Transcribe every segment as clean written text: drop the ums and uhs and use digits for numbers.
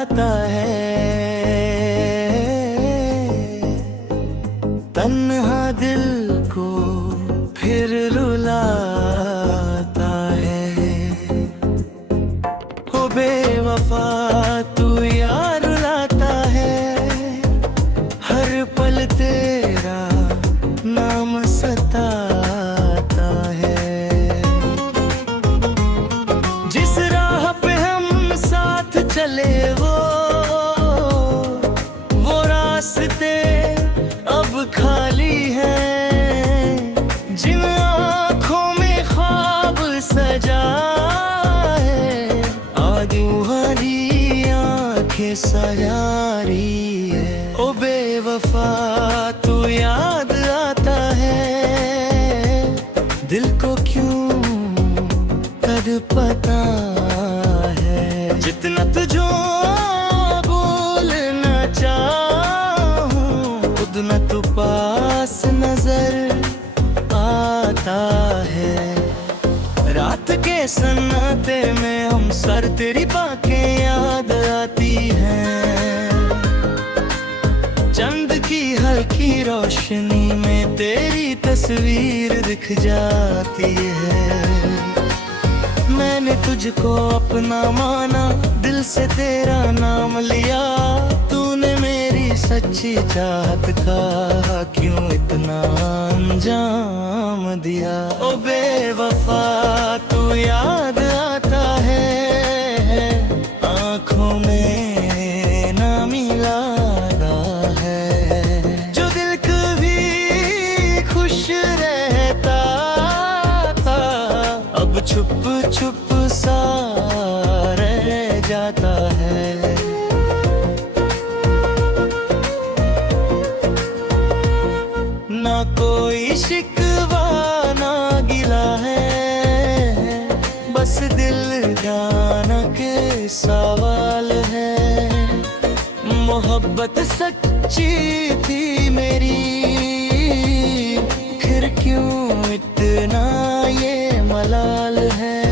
आता है, तन्हा दिल को फिर रुलाता है। हो बेवफा तू यार रुलाता है, हर पल तेरा नाम सताता है। जिस राह पे हम साथ चले वो रास्ते अब खाली हैं। जिन आँखों में ख्वाब सजा है, आदू हरी आँखें सजारी है। ओ बेवफा तू याद आता है, दिल को क्यों तड़पता है। जितना तुझो बोलना चाहूं, उतना तू पास नजर आता है। रात के सन्नाटे में हम सर तेरी बातें याद आती हैं। चंद की हल्की रोशनी में तेरी तस्वीर दिख जाती है। मैंने तुझको अपना माना, दिल से तेरा नाम लिया। तूने मेरी सच्ची चाहत का क्यों इतना अंजाम दिया। ओ बेवफा तू याद आता है, आँखों में ना मिला है। जो दिल कभी खुश रहता था, अब छुप छुप सा रह जाता है। ना कोई शिकवा ना गिला है, बस दिल जाना के सवाल है। मोहब्बत सच्ची थी मेरी, फिर क्यों इतना ये मलाल है।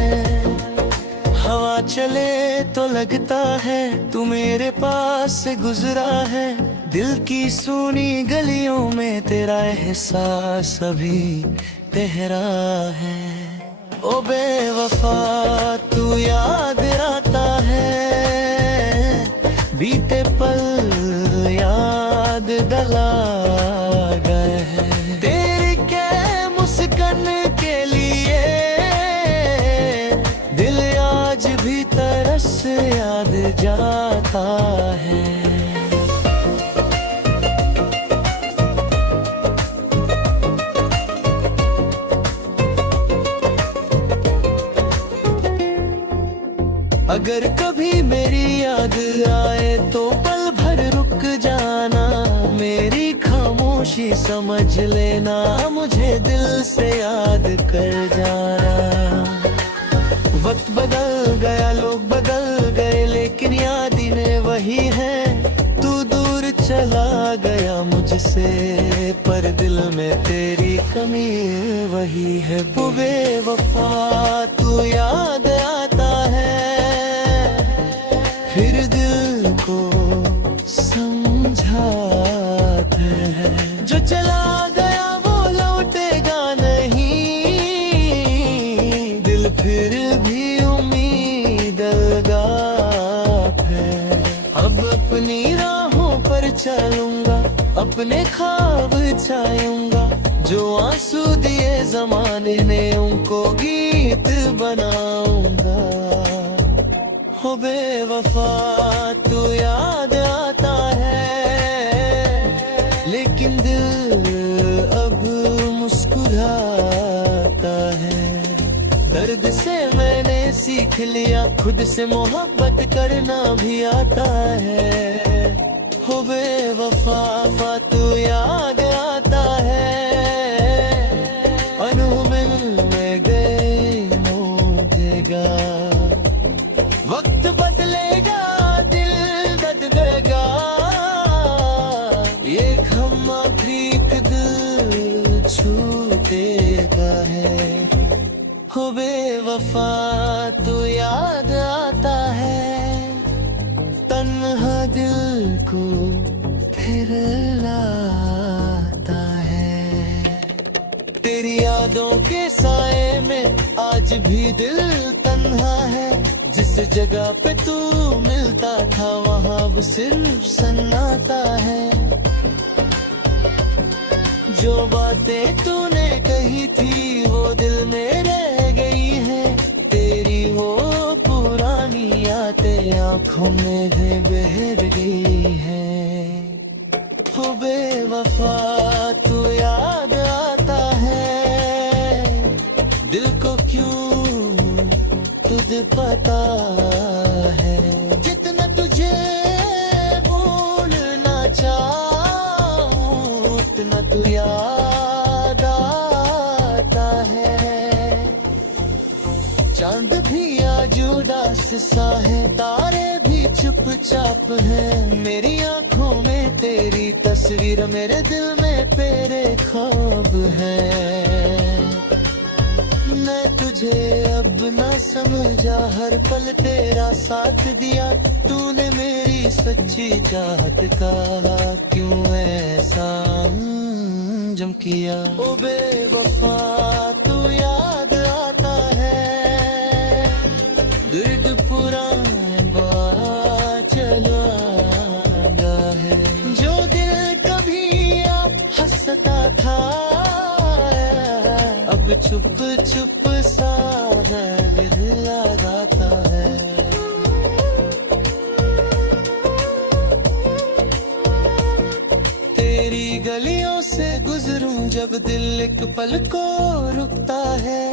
हवा चले तो लगता है तू मेरे पास से गुजरा है। दिल की सूनी गलियों में तेरा एहसास अभी तेरा है। ओ बेवफा तू याद आता है, बीते पल याद डला गए हैं। तेरी के मुस्कान के लिए दिल आज भी तरस याद जाता है। अगर कभी मेरी याद आए तो पल भर रुक जाना। मेरी खामोशी समझ लेना, मुझे दिल से याद कर जाना। वक्त बदल गया, लोग बदल गए, लेकिन यादें वही हैं। तू दूर चला गया मुझसे, पर दिल में तेरी कमी वही है। बेवफा तू याद आता है, फिर दिल को समझाता है। जो चला गया वो लौटेगा नहीं, दिल फिर भी उम्मीद लगा है। अब अपनी राहों पर चलूंगा, अपने ख्वाब छायूंगा। जो आंसू दिए जमाने ने उनको गीत बनाऊंगा। हो बेवफा तू याद आता है, लेकिन दिल अब मुस्कुराता है। दर्द से मैंने सीख लिया, खुद से मोहब्बत करना भी आता है। हो बेवफा तू याद आता है, मिलने गए देगा। वक्त बदलेगा, दिल बदलेगा, ये हम आखिरी दिल छूटेगा है। हो बेवफा तू याद आता है, तन यादों के साए में आज भी दिल तन्हा है। जिस जगह पे तू मिलता था वहाँ अब सिर्फ सन्नाटा है। जो बातें तूने कही थी वो दिल में रह गई है। तेरी वो पुरानी यादें आँखों में बहर गई है। हो बेवफा तू याद आता है, दिल को क्यों तुझ पता है। जितना तुझे भूलना चाहूं उतना तू याद आता है। चांद भी आज उदास सा है, तारे भी चुपचाप हैं। मेरी आंखों में तेरी तस्वीर, मेरे दिल में तेरे ख्वाब हैं। मैं तुझे अब ना समझा, हर पल तेरा साथ दिया। तूने मेरी सच्ची चाहत का क्यों ऐसा जम किया। ओ बेवफा तू याद आता है, दर्द पुराना चला है। जो दिल कभी हंसता था अब चुप चुप सा लगाता है। तेरी गलियों से गुजरूं जब दिल एक पल को रुकता है।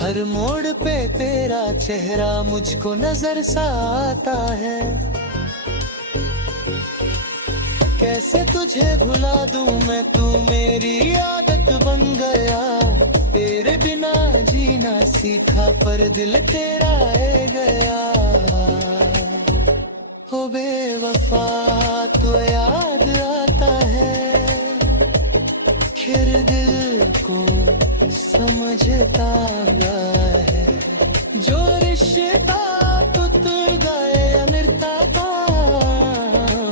हर मोड़ पे तेरा चेहरा मुझको नजर सा आता है। कैसे तुझे भुला दूं मैं, तू मेरी आदत बन गया। तेरे बिना जीना सीखा पर दिल तेरा है गया। हो बेवफा तो याद आता है, खैर दिल को समझता है। जो रिश्ता टूट गए अमृता का,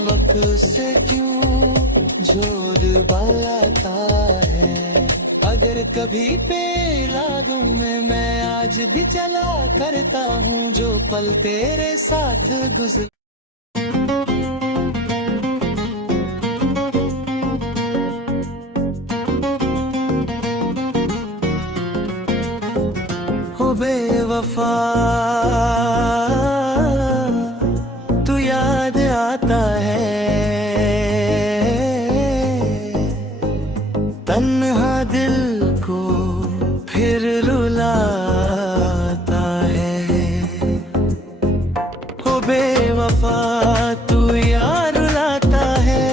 वक्त से क्यों जोड़ बनाता है। अगर कभी पेला दूं मैं आज भी चला करता हूँ जो पल तेरे साथ गुजर। हो बेवफा तू याद आता है, तन्हा दिल को फिर रुलाता है। हो बेवफा तू याद रुलाता है,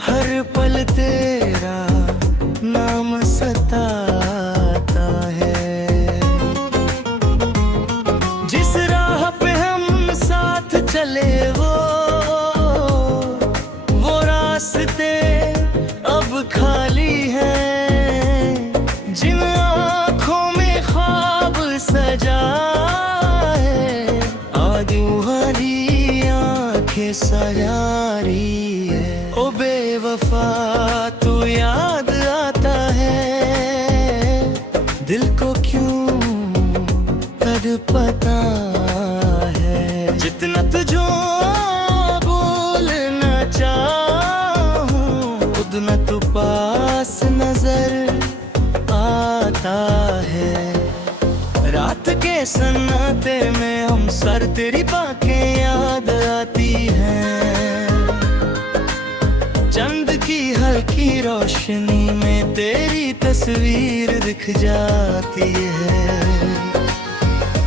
हर पल तेरा नाम सताता है। जिस राह पे हम साथ चले वो रास्ते अब खाली हैं। जिन आँखों में ख्वाब सजा है, आज तुम्हारी आँखें सजारी है। ओ बेवफा तू याद आता है, दिल को क्यों तड़पता है। जितना तुझो बोलना चाहूं उतना तू पास नजर आता है। रात के सन्नाटे में हम सर तेरी बातें याद आती हैं। चंद की हल्की रोशनी में तेरी तस्वीर दिख जाती है।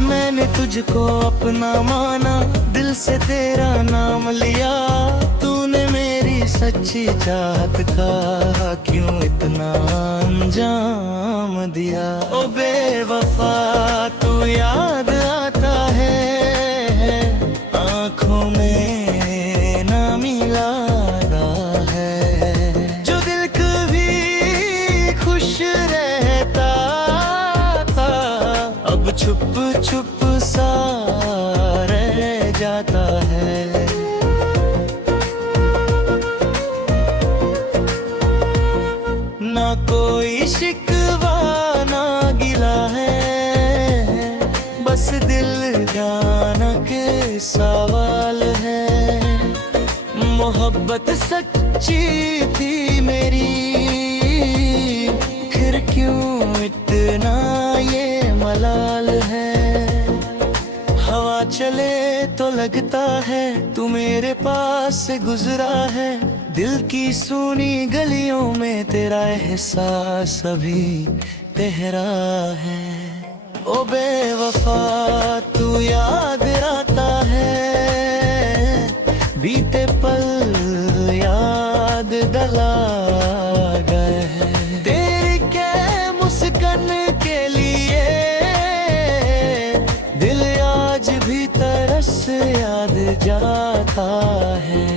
मैंने तुझको अपना माना, दिल से तेरा नाम लिया। तूने मेरी सच्ची चाहत का क्यों इतना अंजाम दिया। ओ बेवफा तू याद आता है, आँखों में ना मिला है। जो दिल कभी खुश रहता था अब छुप छुप सा रह जाता है। ना कोई शिकवा सवाल है। मोहब्बत सच्ची थी मेरी, फिर क्यों इतना ये मलाल है। हवा चले तो लगता है तू मेरे पास से गुजरा है, दिल की सुनी गलियों में तेरा एहसास अभी तेरा है। ओ बेवफा तू याद आता है, बीते पल याद दिला गए हैं। तेरी क्या मुस्कान के लिए दिल आज भी तरस याद जाता है।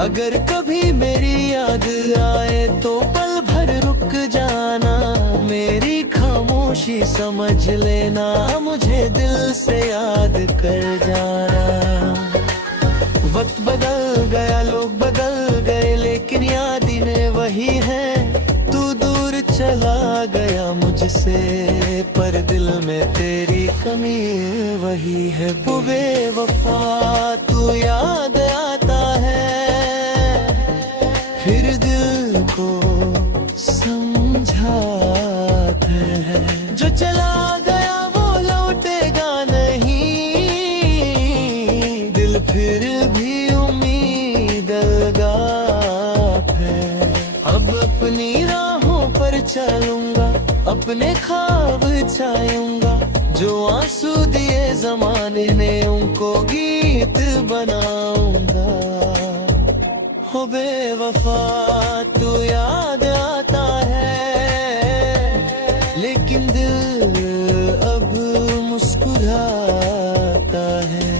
अगर कभी मेरी याद आए तो पल भर रुक जाना, मेरी खामोशी समझ लेना, मुझे दिल से याद कर जाना। वक्त बदल गया, लोग बदल गए, लेकिन यादें वही है। तू दूर चला गया मुझसे, पर दिल में तेरी कमी वही है। वो बेवफा तू याद आता है, फिर दिल को समझाता है। जो चला गया वो लौटेगा नहीं, दिल फिर भी उम्मीद लगाता है। अब अपनी राहों पर चलूंगा, अपने ख्वाब छाऊंगा, जो आंसू दिए जमाने ने उनको गीत बनाऊंगा। हो बेवफा तू याद आता है, लेकिन दिल अब मुस्कुराता है।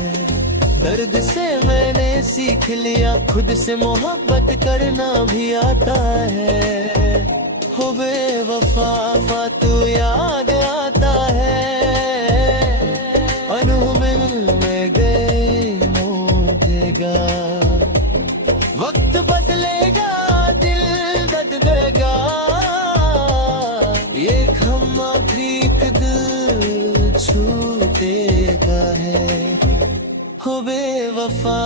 दर्द से मैंने सीख लिया, खुद से मोहब्बत करना भी आता है। हो बेवफा तू याद आता है, अनहोनी में गए मोदेगा। वक्त बदलेगा, दिल बदलेगा, ये हम आखिरी दिल छूटेगा है। हो बेवफा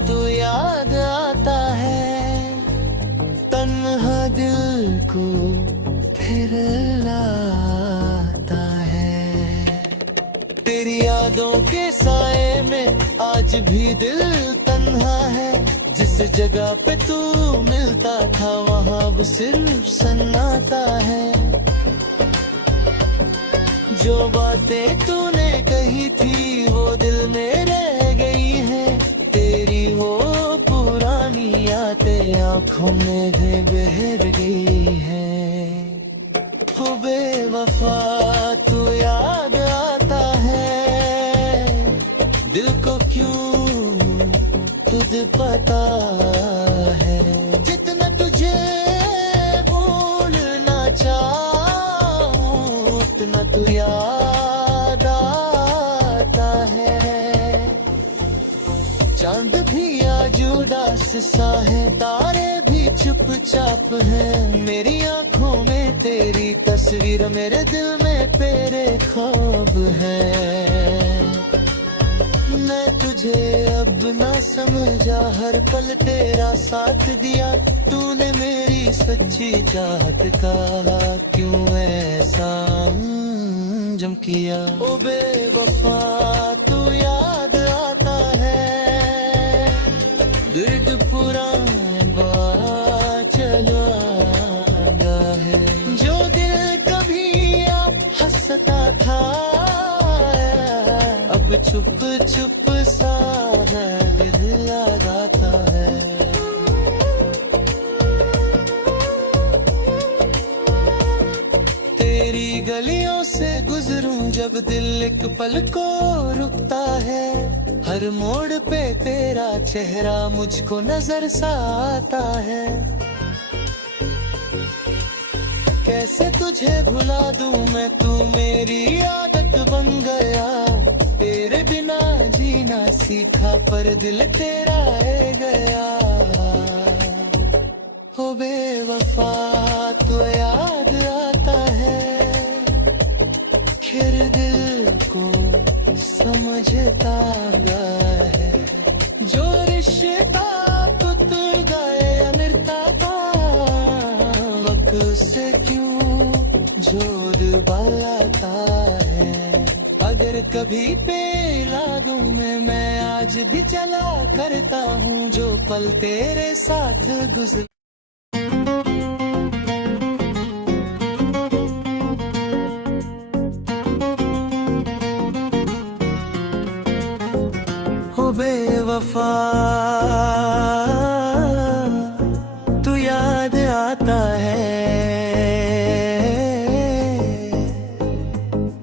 तू याद आता है, तन्हा दिल को फिर लाता है। तेरी यादों के साए में आज भी दिल तन्हा है, जिस जगह पे तू मिलता था वहाँ वो सिर्फ सन्नाटा है। जो बातें तूने कही थी वो दिल में रह गई है, तेरी वो पुरानी यादें आँखों में बह गई है। हो बेवफा तू याद आता है, दिल को क्यों तुझ पता है। जितना तुझे भूलना चाहूं, उतना तू याद आता है। चांद भी आज उदास सा है, तारे भी चुपचाप हैं। मेरी आंखों में तेरी तस्वीर, मेरे दिल में तेरे ख्वाब हैं। मैं तुझे अब ना समझा, हर पल तेरा साथ दिया। तूने मेरी सच्ची चाहत का क्यों ऐसा जम किया। ओ बेवफा तू याद आता है, दर्द पुराना चला है। जो दिल कभी हंसता था, अब चुप चुप सा है, दिल याद आता है। तेरी गलियों से गुजरूं जब दिल एक पल को रुकता है, हर मोड़ पे तेरा चेहरा मुझको नजर सा आता है। कैसे तुझे भुला दूं मैं, तू मेरी आदत बन गया। तेरे बिना जीना सीखा पर दिल तेरा है गया। हो बेवफा तो याद आता है, फिर दिल को समझता है। जो रिश्ता टूट गए अमृता का, वक्त से क्यों जोड़ बनाता है। अगर कभी पेला दूं मैं आज भी चला करता हूँ जो पल तेरे साथ गुजर। हो बेवफा तू याद आता है,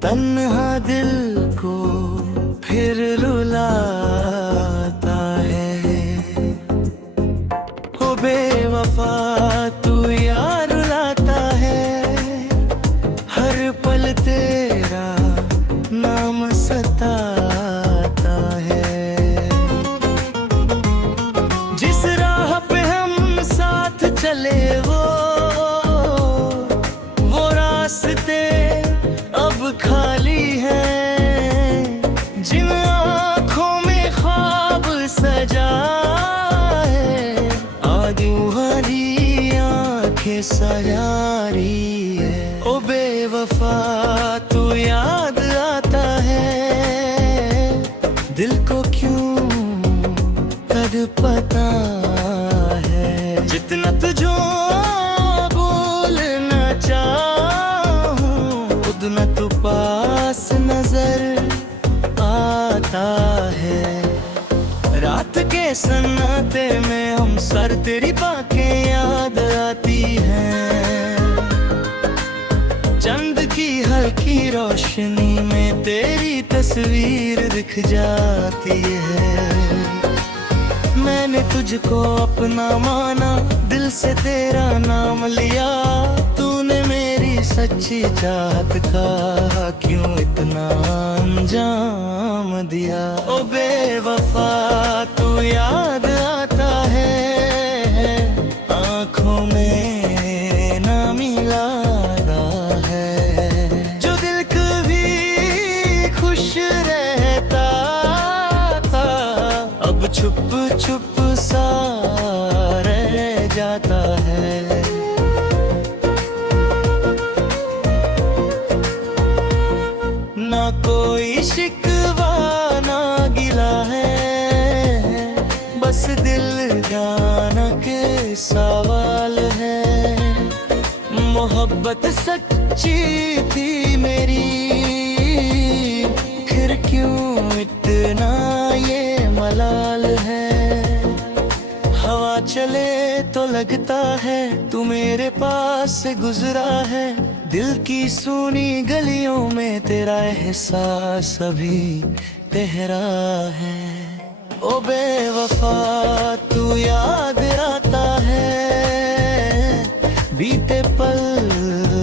तन्हा दिल को फिर रुलाता है। हो बेवफा तू याद रुलाता है, हर पल तेरा नाम सताता है। जिस राह पे हम साथ चले वो रास्ते अब खाली हैं। जिन आँखों में ख्वाब सजा है, आदू हरी आँखें सजारी है। ओ बेवफा तू याद आता है, दिल को क्यों तड़पता है। जितना तुझो बोलना चाहूं, उतना तू पास नजर आता है। रात के सन्नाटे में हम सर तेरी बातें याद आती हैं। चंद की हल्की रोशनी में तेरी तस्वीर दिख जाती है। मैंने तुझको अपना माना, दिल से तेरा नाम लिया। तूने मेरी सच्ची चाहत का क्यों इतना अंजाम दिया। ओ बेवफा तू याद आता है, आँखों में ना मिला है। जो दिल कभी खुश रहता था, अब छुप छुप सा रह जाता है। ना कोई शिकवा ना गिला है, बस दिल जाना के सवाल है। मोहब्बत सच्ची थी मेरी, फिर क्यों इतना ये मलाल है। हवा चले तो लगता है तू मेरे पास से गुजरा है। दिल की सूनी गलियों में तेरा एहसास अभी तेरा है। ओ बेवफा तू याद आता है, बीते पल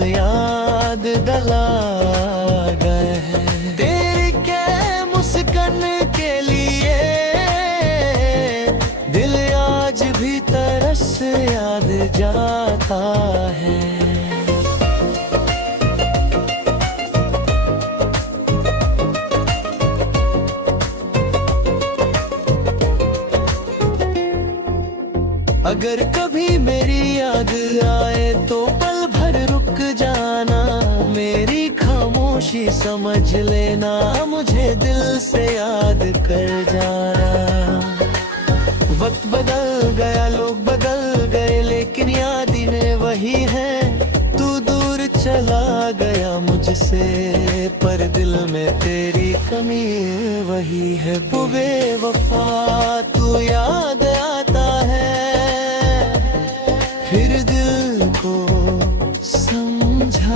याद दिला गए हैं। तेरी के मुस्कान के लिए दिल आज भी तरस याद जाता है। अगर कभी मेरी याद आए तो पल भर रुक जाना। मेरी खामोशी समझ लेना, मुझे दिल से याद कर जाना। वक्त बदल गया, लोग बदल गए, लेकिन यादें वही है। तू दूर चला गया मुझसे, पर दिल में तेरी कमी वही है। वो बेवफा तू याद आता है, फिर दिल को समझाता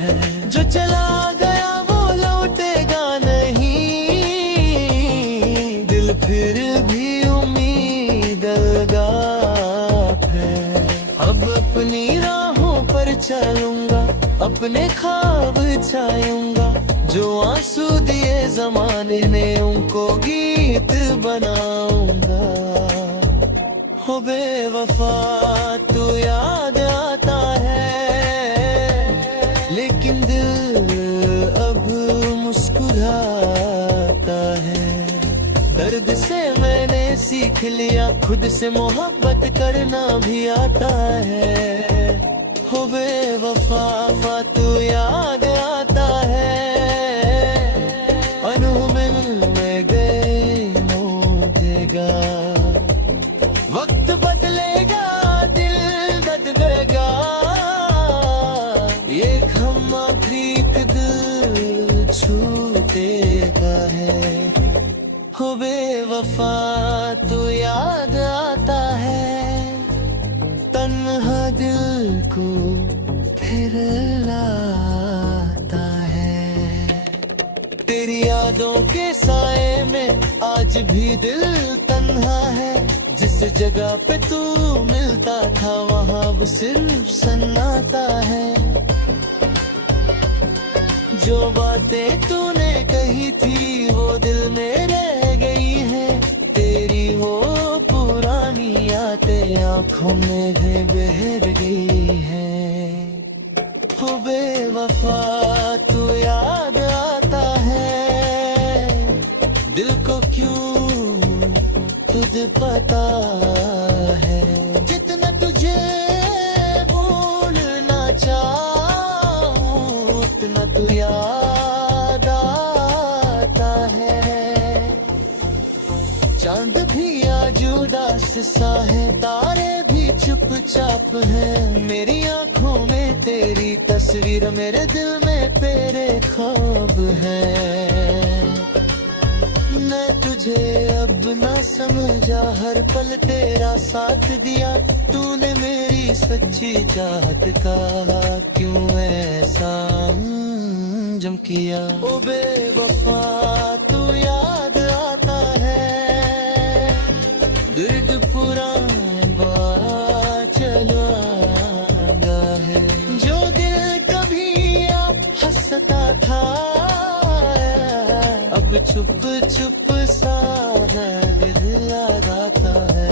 है। जो चला गया वो लौटेगा नहीं, दिल फिर भी उम्मीद लगाता है। अब अपनी राहों पर चलूंगा, अपने ख्वाब छायूंगा। जो आंसू दिए जमाने ने उनको गीत बनाऊंगा। हो बेवफा तू याद आता है, लेकिन दिल अब मुस्कुराता है। दर्द से मैंने सीख लिया, खुद से मोहब्बत करना भी आता है। हो बेवफा तू याद आता है, अनहोनी में गए देगा। वक्त बदलेगा, दिल बदलेगा, ये हम आखिरी दिल छूटेगा है। हो बेवफा तू याद आता है, तन्हा दिल को फिर लाता है। तेरी यादों के साए में आज भी दिल तन्हा है। जिस जगह पे तू मिलता था वहाँ वो सिर्फ सन्नाटा है। जो बातें तूने कही थी वो दिल में रह गई है। तेरी वो पुरानी यादें आँखों में बहर गई है। हो बेवफा तू याद आता है, दिल को क्यों तुझे पता है। जितना तुझे भूलना चाहूं उतना तू याद आता है। चांद भी आज उदास सा है, तारे भी चुपचाप हैं। मेरी आंखों में तेरी तस्वीर, मेरे दिल में तेरे ख्वाब हैं। मैं तुझे अब ना समझा, हर पल तेरा साथ दिया। तूने मेरी सच्ची चाहत का क्यों ऐसा जम किया। ओ बेवफा तू याद आता है, दर्द पुराना चला है। जो दिल कभी आप हंसता था अब चुप चुप सा दिल लगाता है।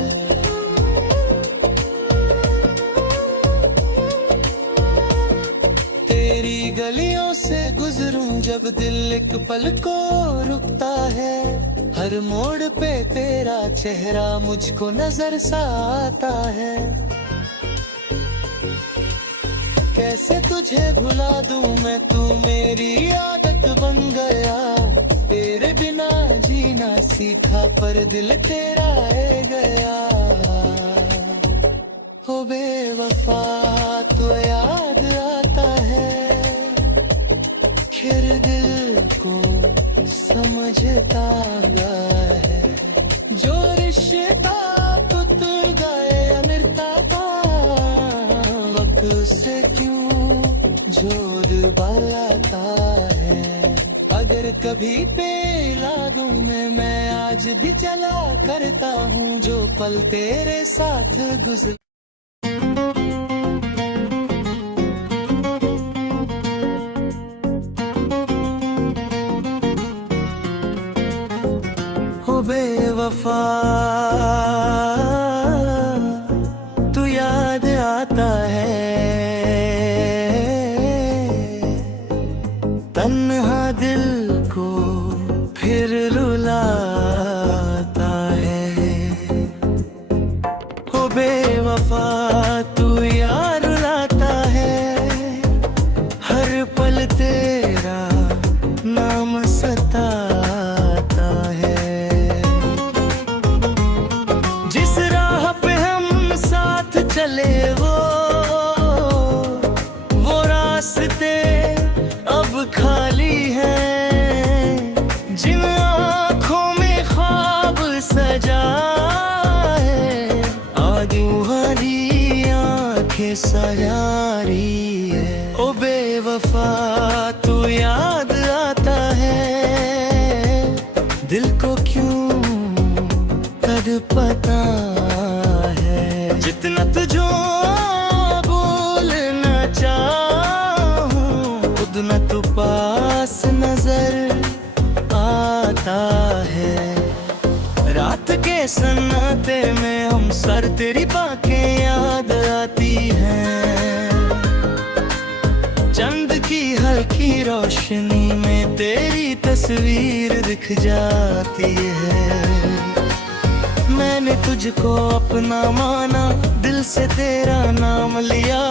तेरी गलियों से गुजरूं जब दिल एक पल को रुकता है। हर मोड़ पे तेरा चेहरा मुझको नजर सा आता है। कैसे तुझे भुला दूं मैं, तू मेरी आदत बन गया। तेरे बिना जीना सीखा पर दिल तेरा है गया। हो बेवफा तू याद आता है, फिर दिल को समझता है। जो रिश्ता टूट गए अमृता का, वक्त से क्यों जोड़ बनाता है। अगर कभी पेला दूं मैं आज भी चला करता हूँ जो पल तेरे साथ गुजर। हो बेवफा तू याद आता है, तन्हा दिल को फिर रुलाता है। हो बेवफा तू याद रुलाता है, हर पल तेरा नाम सताता है। जिस राह पे हम साथ चले वो रास्ते अब खाली हैं। जिन आँखों में ख्वाब सजा है, आज तुम्हारी आँखें सजारी है। ओ बेवफा तू याद आता है, दिल को क्यों तड़पता है। जितना तुझो बोलना चाहूं उतना तू पास नजर आता है। रात के सन्नाटे में हम सर तेरी बातें याद आती हैं, चंद की हल्की रोशनी में तेरी तस्वीर दिख जाती है। मैंने तुझको अपना माना, दिल से तेरा नाम लिया,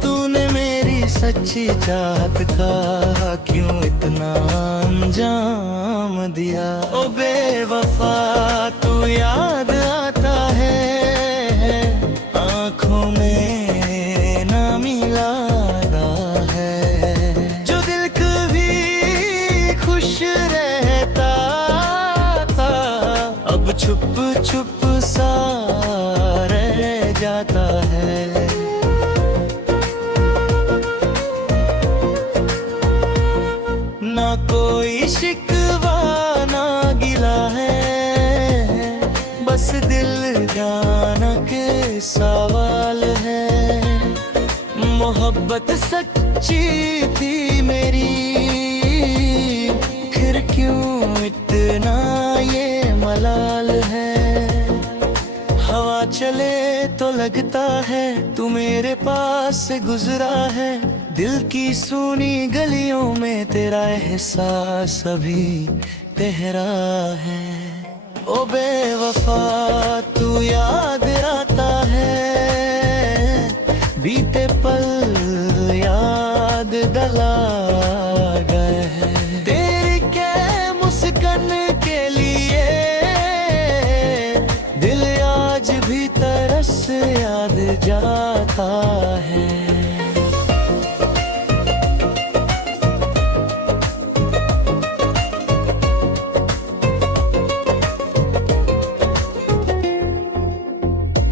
तूने मेरी सच्ची चाहत का क्यों इतना अंजाम दिया। ओ बेवफा तू याद आता है, आँखों में ना मिलाना है, जो दिल कभी खुश रहता था अब छुप छुप सा रह जाता है। ना कोई शिकवा ना गिला है, बस दिल जाना के सवाल है। मोहब्बत सच्ची थी मेरी, फिर क्यों इतना ये मलाल है। हवा चले तो लगता है तू मेरे पास से गुजरा है, दिल की सूनी गलियों में तेरा एहसास अभी तेरा है। ओ बेवफा तू याद आता है, बीते पल याद दिला गए हैं। तेरी के मुस्कान के लिए दिल आज भी तरस याद जाता है।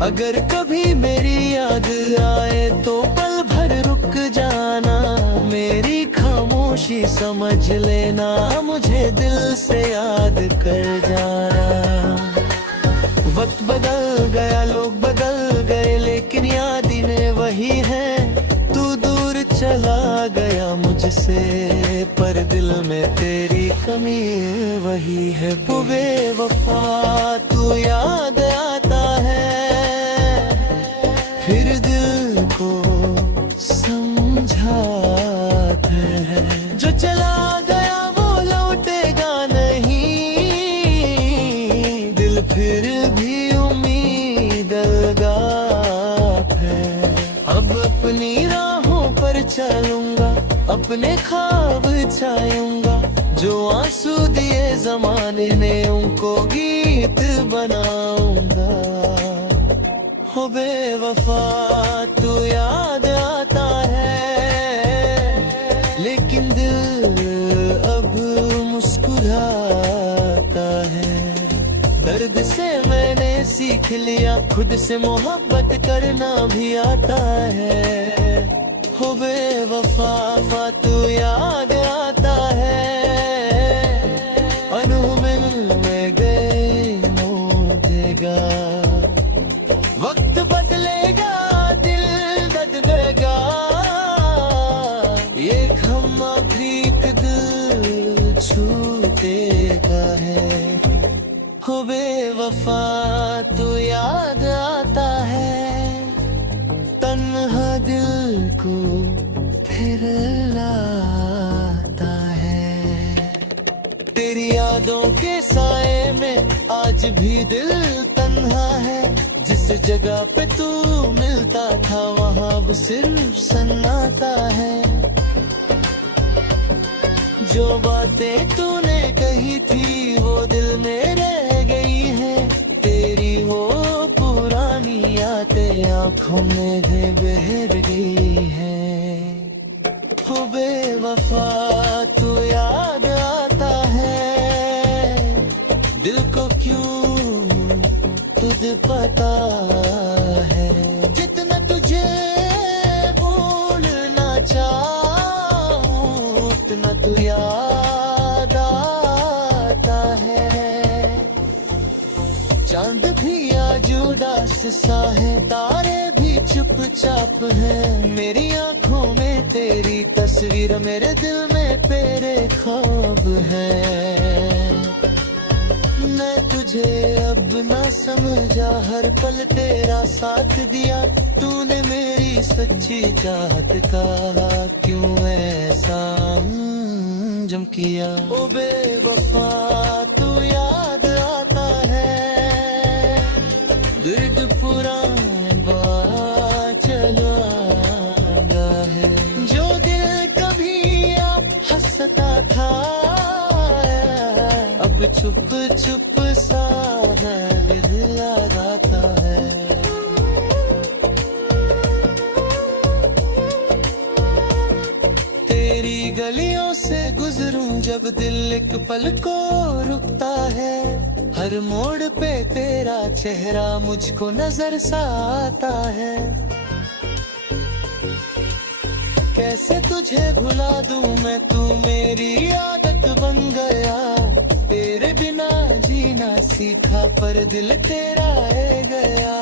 अगर कभी मेरी याद आए तो पल भर रुक जाना, मेरी खामोशी समझ लेना, मुझे दिल से याद कर जाना। वक्त बदल गया, लोग बदल गए, लेकिन यादें वही है। तू दूर चला गया मुझसे, पर दिल में तेरी कमी वही है। वो बेवफा तू याद आता है, फिर दिल को समझाता है। जो चला गया वो लौटेगा नहीं, दिल फिर भी उम्मीद लगाता है। अब अपनी राहों पर चलूंगा, अपने ख्वाब छायूंगा, जो आंसू दिए जमाने ने उनको गीत बनाऊंगा। हो बेवफा तू याद आता है, लेकिन दिल अब मुस्कुराता है। दर्द से मैंने सीख लिया, खुद से मोहब्बत करना भी आता है। हो बेवफा तू याद आता है, अनहोनी में गए मोदेगा। वक्त बदलेगा, दिल बदलेगा, ये हम भीख दिल छूटेगा है। हो बेवफा तू याद आता है, तन्हा दिल को फिर लाता है। तेरी यादों के साए में आज भी दिल तन्हा है, जिस जगह पे तू मिलता था वहाँ वो सिर्फ सन्नाटा है। जो बातें तूने कही थी वो दिल में रह गई है, तेरी वो पुरानी यादें आँखों में बहर गई है। हो बेवफा तू याद आता है, दिल को क्यों तुझे पता है। जितना तुझे भूलना चाहूं, उतना तू याद आता है। चांद भी आज उदास सा है, तारे भी चुपचाप हैं। मेरी आंखों में तेरी तस्वीर, मेरे दिल में तेरे ख्वाब हैं। मैं तुझे अब ना समझा, हर पल तेरा साथ दिया, तूने मेरी सच्ची चाहत का क्यों ऐसा जम किया। ओ बेवफा तू याद आता है, दर्द पुराना बात चला है, जो दिल कभी आप हंसता था, अब चुप चुप सा है दिलाता है। तेरी गलियों से गुजरूं जब दिल एक पल को रुकता है, हर मोड़ पे तेरा चेहरा मुझको नजर सा आता है। कैसे तुझे भुला दूं मैं, तू मेरी आदत बन गया, तेरे बिना जीना सीखा पर दिल तेरा है गया।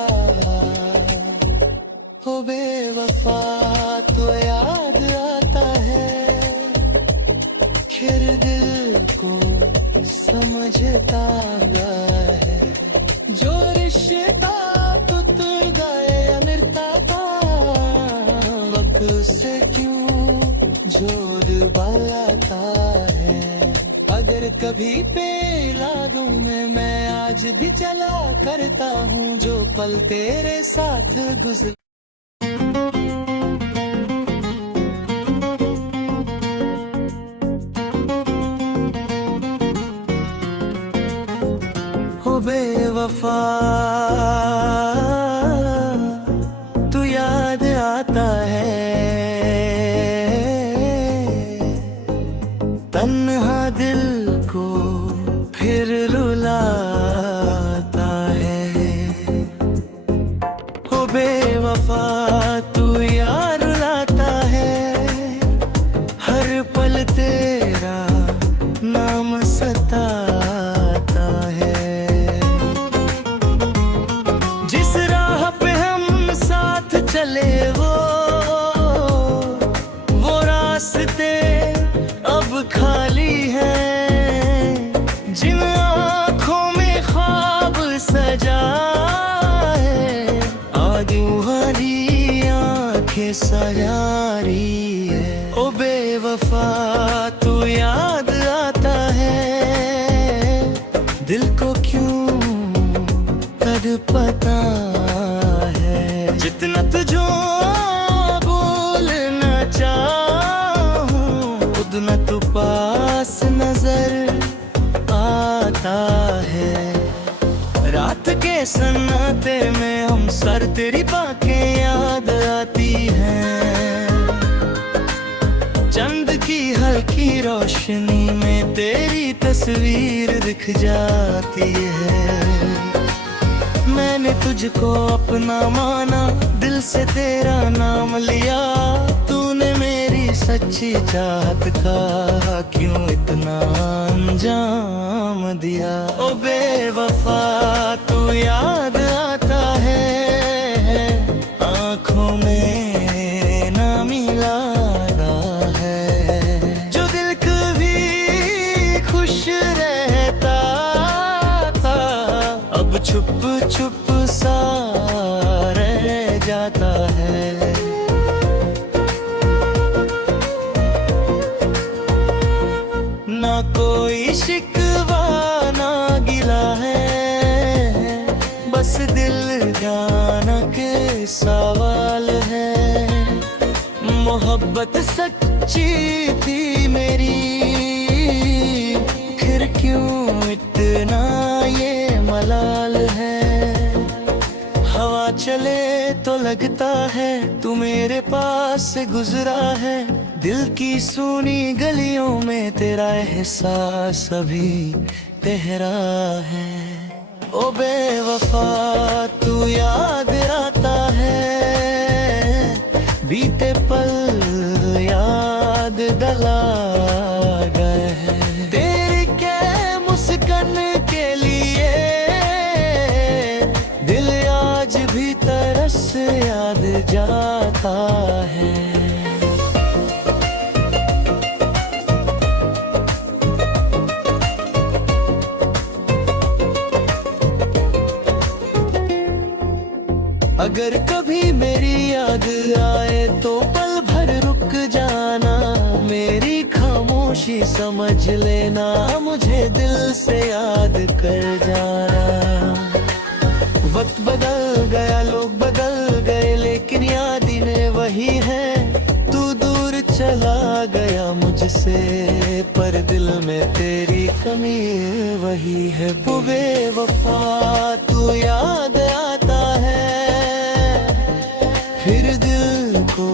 हो बेवफा तो याद आता है, फिर दिल को समझता है, जो रिश्ता टूट गए अमरता था, वक्त से क्यों जोड़ बनाता है। अगर कभी पेला दूं मैं आज भी चला करता हूँ, जो पल तेरे साथ गुजर। हो बेवफा तू याद आता है, तन्हा दिल को फिर रुलाता है। हो बेवफा तू याद रुलाता है, हर पल तेरा नाम सताता है। जिस राह पे हम साथ चले वो रास्ते अब खाली हैं, जिन आँखों में ख्वाब सजा है, आज तुम्हारी आँखें सजारी है। ओ बेवफा तू याद आता है, दिल को क्यों तड़पता है, जितना तुझो बोलना चाहूं उतना तू पास नजर आता है। रात के सन्नाटे में हम सर तेरी बातें याद आती हैं, चंद की हल्की रोशनी में तेरी तस्वीर दिख जाती है। मैंने तुझको अपना माना, दिल से तेरा नाम लिया, तूने मेरी सच्ची चाहत का क्यों इतना अंजाम दिया। ओ बेवफा तू याद आता है, आँखों में ना मिला है, जो दिल कभी खुश रहता था, अब छुप छुप सा रह जाता है। ना कोई शिकवा ना गिला है, बस दिल जाना के सवाल है। मोहब्बत सच्ची थी मेरी, फिर क्यों इतना ये मलाल है। हवा चले तो लगता है तू मेरे पास से गुजरा है, दिल की सुनी गलियों में तेरा एहसास अभी तेरा है। ओ बेवफा तू याद आता है, बीते पल याद दिला गए हैं, तेरी के मुस्कान के लिए दिल आज भी तरस याद जाता है। कभी मेरी याद आए तो पल भर रुक जाना, मेरी खामोशी समझ लेना, मुझे दिल से याद कर जाना। वक्त बदल गया, लोग बदल गए, लेकिन यादें वही हैं। तू दूर चला गया मुझसे, पर दिल में तेरी कमी वही है। वो बेवफा तू याद आता है, फिर दिल को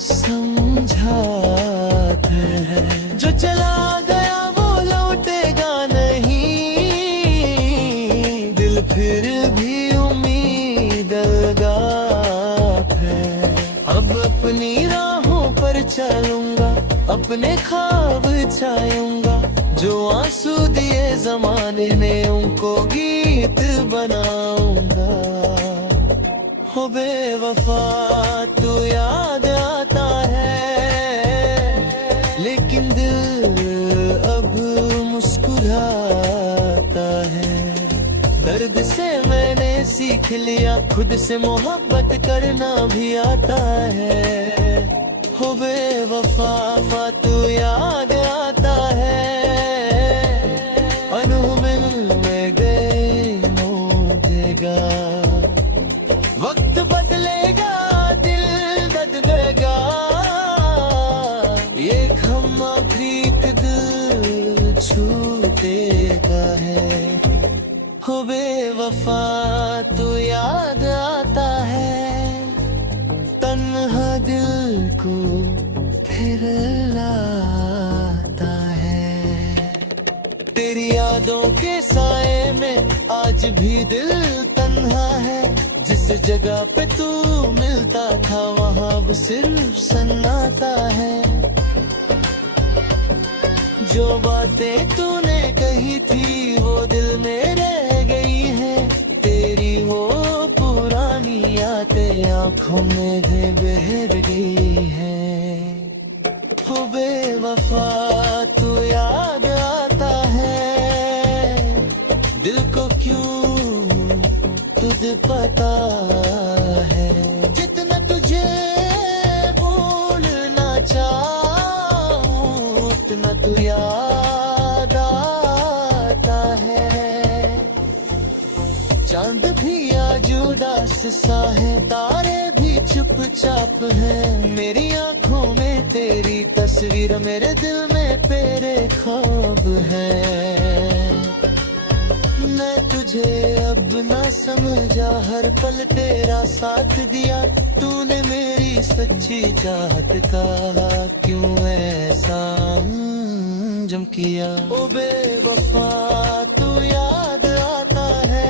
समझाता है। जो चला गया वो लौटेगा नहीं, दिल फिर भी उम्मीद लगाता है। अब अपनी राहों पर चलूंगा, अपने ख्वाब छायूंगा, जो आंसू दिए जमाने ने उनको गीत बनाऊंगा। हो बेवफा तू याद आता है, लेकिन दिल अब मुस्कुराता है। दर्द से मैंने सीख लिया, खुद से मोहब्बत करना भी आता है। हो बेवफा तू याद आता है, अनहोनी में गए मोदेगा। वक्त बदलेगा, दिल बदलेगा, ये खम प्रीत दिल छूटेगा है। हो बेवफा तू याद आता है, तन्हा दिल को फिर लाता है। तेरी यादों के साए में आज भी दिल तन्हा है। जिस जगह पे तू मिलता था वहाँ वो सिर्फ सन्नाटा है। जो बातें तूने कही थी वो दिल में रह गई है। तेरी वो पुरानी यादें आंखों में बह गई है। हो बेवफा तू याद आता है, दिल को क्यों तुझ पता है। जितना तुझे भूलना चाहूं, उतना तू याद आता है। चांद भी आज उदास सा है, तारे भी चुपचाप हैं। मेरी आंखों में तेरी तस्वीर, मेरे दिल में तेरे ख्वाब हैं। मैं तुझे अब ना समझा, हर पल तेरा साथ दिया। तूने मेरी सच्ची चाहत का क्यों ऐसा जम किया। ओ बेवफा तू याद आता है,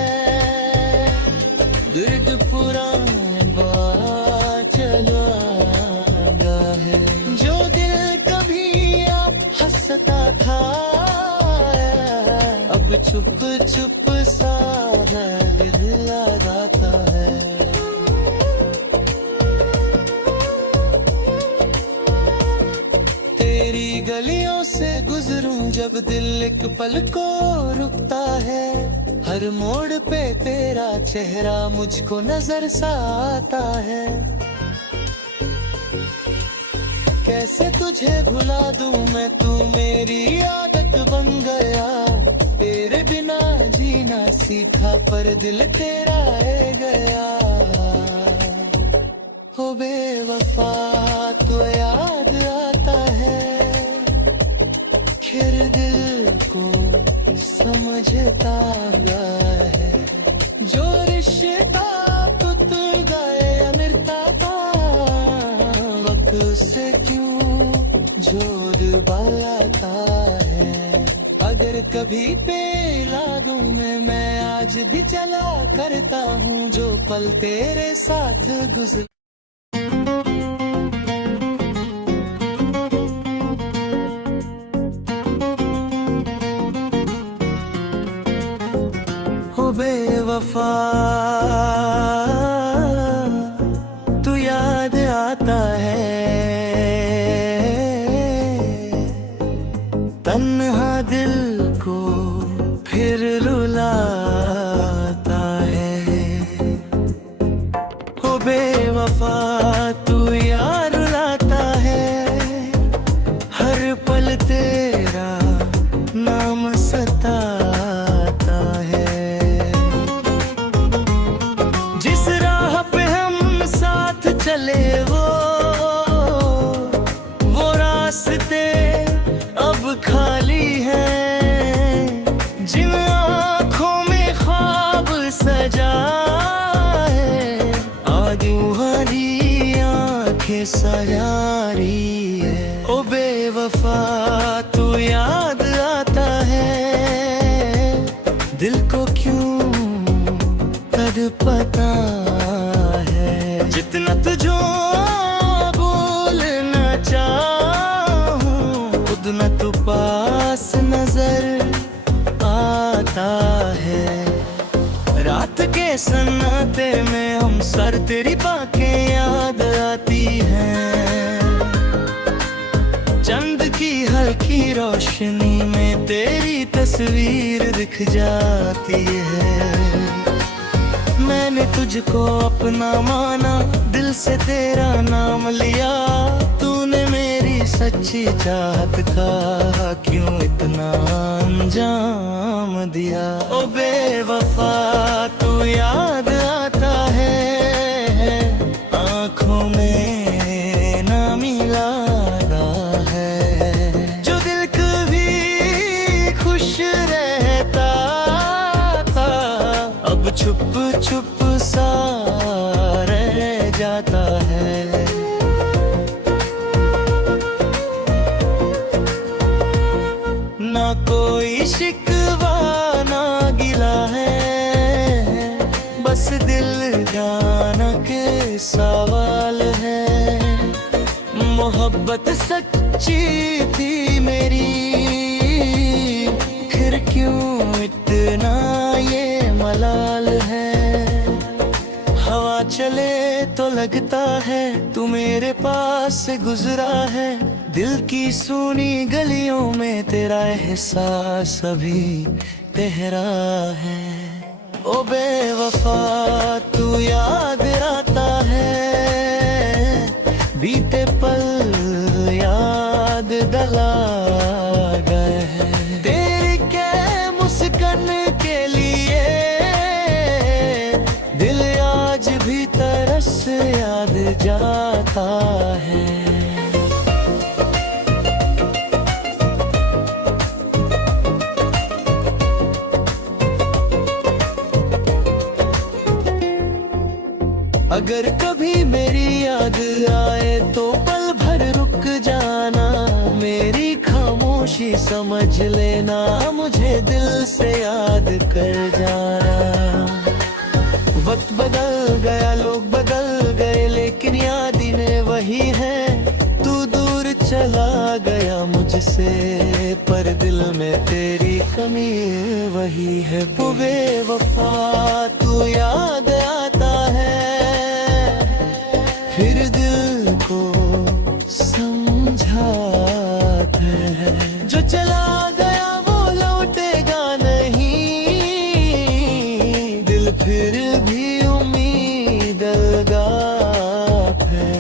दर्द पुराना बात चला है। जो दिल कभी आप हंसता था, अब चुप चुप सा दिल आता है। तेरी गलियों से गुजरूं जब दिल एक पल को रुकता है। हर मोड़ पे तेरा चेहरा मुझको नजर सा आता है। कैसे तुझे भुला दूं मैं, तू मेरी आदत बन गया। तेरे बिना जीना सीखा पर दिल तेरा है गया। हो बेवफा तू याद आता है, फिर दिल को समझता है। जो रिश्ता टूट गए अमृता का, वक्त से क्यों जोड़ बालाता है। अगर कभी पेला दूं मैं आज भी चला करता हूँ, जो पल तेरे साथ गुजर। हो बेवफा तू याद आता है, तन्हा दिल को फिर रुलाता है। हो बेवफा तू यार लाता है, हर पल तेरा नाम सताता है। जिस राह पे हम साथ चले वो रास्ते अब खाली हैं। जिन आँखों में ख्वाब सजा है, आज तुम्हारी आँखें सजारी है। ओ बेवफा तू याद आता है, दिल को क्यों तड़पता है। जितना तुझो बोलना चाहूं, उतना तू पास नजर आता है। रात के सन्नाटे में हम सर तेरी बातें याद आती हैं। चंद की हल्की रोशनी में तेरी तस्वीर दिख जाती है। मैंने तुझको अपना माना, दिल से तेरा नाम लिया। तूने मेरी सच्ची चाहत का क्यों इतना अंजाम दिया। ओ बेवफा तू याद आता है, आँखों में ना मिला है। जो दिल कभी खुश रहता था, अब छुप छुप सा रह जाता है। ना कोई शिकवा ना गिला है, बस दिल जाना के सवाल है। मोहब्बत सच्ची थी मेरी, फिर क्यों इतना ये मलाल है। हवा चले तो लगता है तू मेरे पास से गुजरा है। दिल की सूनी गलियों में तेरा एहसास अभी तेरा है। ओ बेवफा तू याद आता है, बीते पल याद दिला गए हैं। तेरी के मुस्कान के लिए दिल आज भी तरस याद जाता है। अगर कभी मेरी याद आए तो पल भर रुक जाना। मेरी खामोशी समझ लेना, मुझे दिल से याद कर जाना। वक्त बदल गया, लोग बदल गए, लेकिन यादें वही हैं। तू दूर चला गया मुझसे, पर दिल में तेरी कमी वही है। वो बेवफा तू याद आता है, फिर दिल को समझाता है। जो चला गया वो लौटेगा नहीं, दिल फिर भी उम्मीद लगाता है।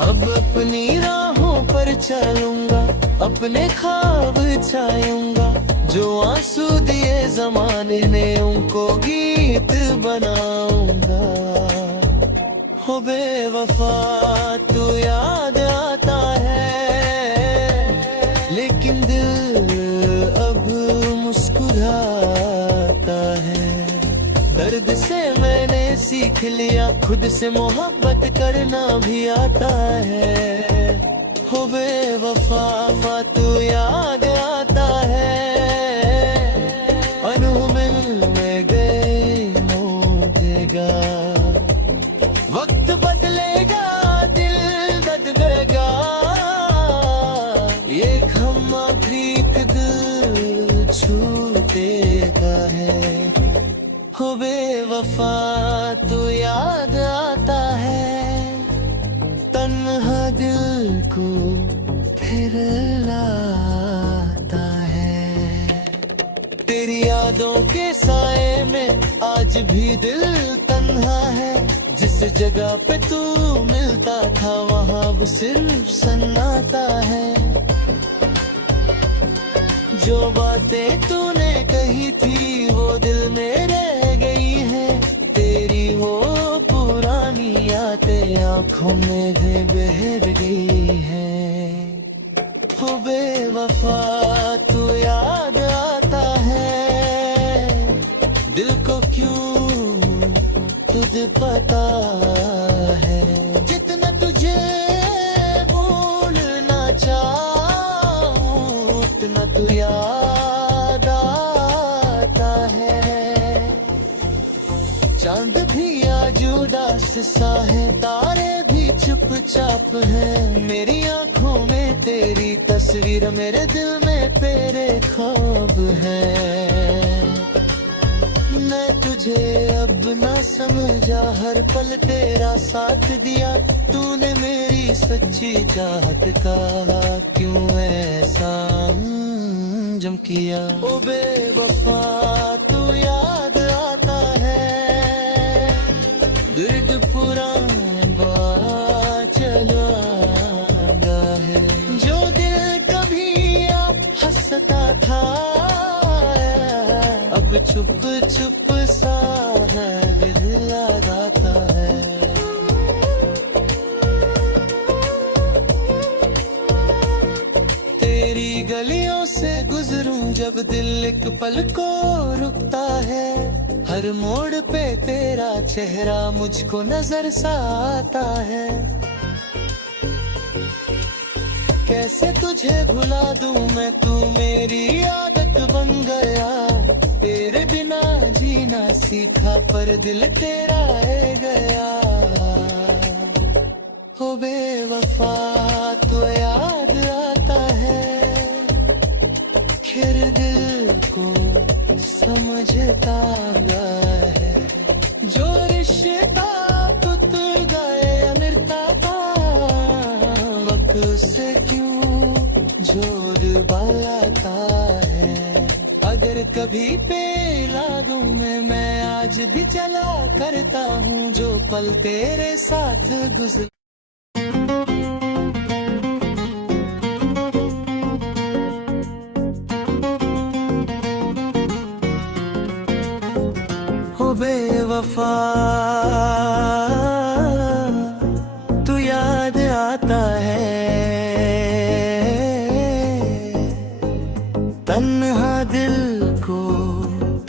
अब अपनी राहों पर चलूंगा, अपने ख्वाब छायूंगा। जो आंसू दिए जमाने ने उनको गीत बनाऊंगा। हो बेवफा तू याद आता है, लेकिन दिल अब मुस्कुराता है। दर्द से मैंने सीख लिया, खुद से मोहब्बत करना भी आता है। हो बेवफा तू याद आता है, मिलने गए देगा। वक्त बदलेगा, दिल बदलेगा, ये हम आखिरी दिल छूटेगा है। हो बेवफा तू याद आता है, तन्हा दिल को फिर लाता है। तेरी यादों के साए में आज भी दिल तन्हा है। जिस जिस जगह पे तू मिलता था वहाँ अब सिर्फ सन्नाटा है। जो बातें तूने कही थी वो दिल में रह गई है। तेरी वो पुरानी यादें आँखों में भी बह गई है। हो बेवफा तू याद आता है, दिल को क्यों तुझे पता है। जितना तुझे भूलना चाहूं उतना तू याद आता है। चांद भी आज उदास सा है, तारे भी चुपचाप हैं। मेरी आंखों में तेरी तस्वीर, मेरे दिल में तेरे ख्वाब हैं। मैं तुझे अब ना समझा, हर पल तेरा साथ दिया। तूने मेरी सच्ची चाहत का क्यों ऐसा जम किया। ओ बेवफा तू याद आता है, दर्द पुराना चला है। जो दिल कभी आप हंसता था अब चुप चुप सा है, दिल लगाता है। तेरी गलियों से गुजरूं जब दिल एक पल को रुकता है। हर मोड़ पे तेरा चेहरा मुझको नजर सा आता है। कैसे तुझे भुला दूं मैं, तू मेरी आदत बन गया। तेरे बिना जीना सीखा पर दिल तेरा है गया। हो बेवफा तो याद आता है, खैर दिल को समझता है। जो रिश्ता टूट गए अमृता का, वक्त से क्यों जोर बालाता है। अगर कभी पेला दूं मैं आज भी चला करता हूँ जो पल तेरे साथ गुजर। हो बेवफा तू याद आता है, तन्हा दिल को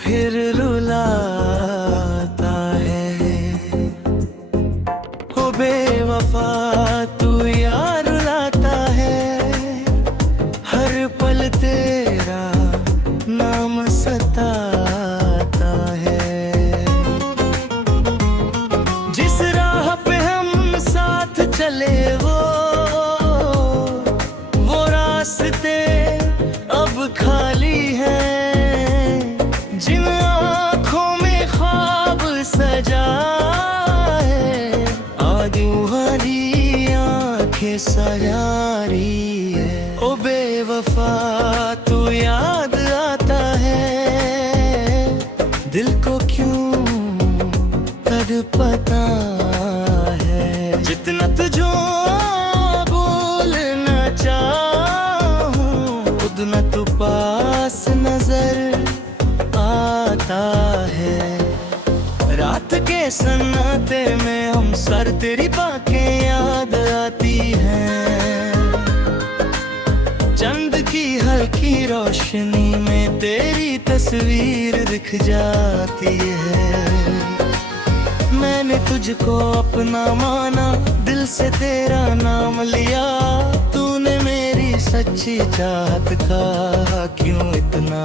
फिर रुलाता है। हो बेवफा तू यार रुलाता है, हर पल तेरा नाम सताता है। जिस राह पे हम साथ चले वो रास्ते अब खाली है। जिन आँखों में ख्वाब सजा है, आदू हरी आँखें सजारी है। ओ बेवफा तू याद आता है, दिल को क्यों तड़पता है। जितना तुझो बोलना चाहूं उतना तू पास नजर आता है। रात के सन्नाटे में हम सर तेरी बातें याद आती हैं। चंद की हल्की रोशनी में तेरी तस्वीर दिख जाती है। मैंने तुझको अपना माना, दिल से तेरा नाम लिया। तूने मेरी सच्ची चाहत का क्यों इतना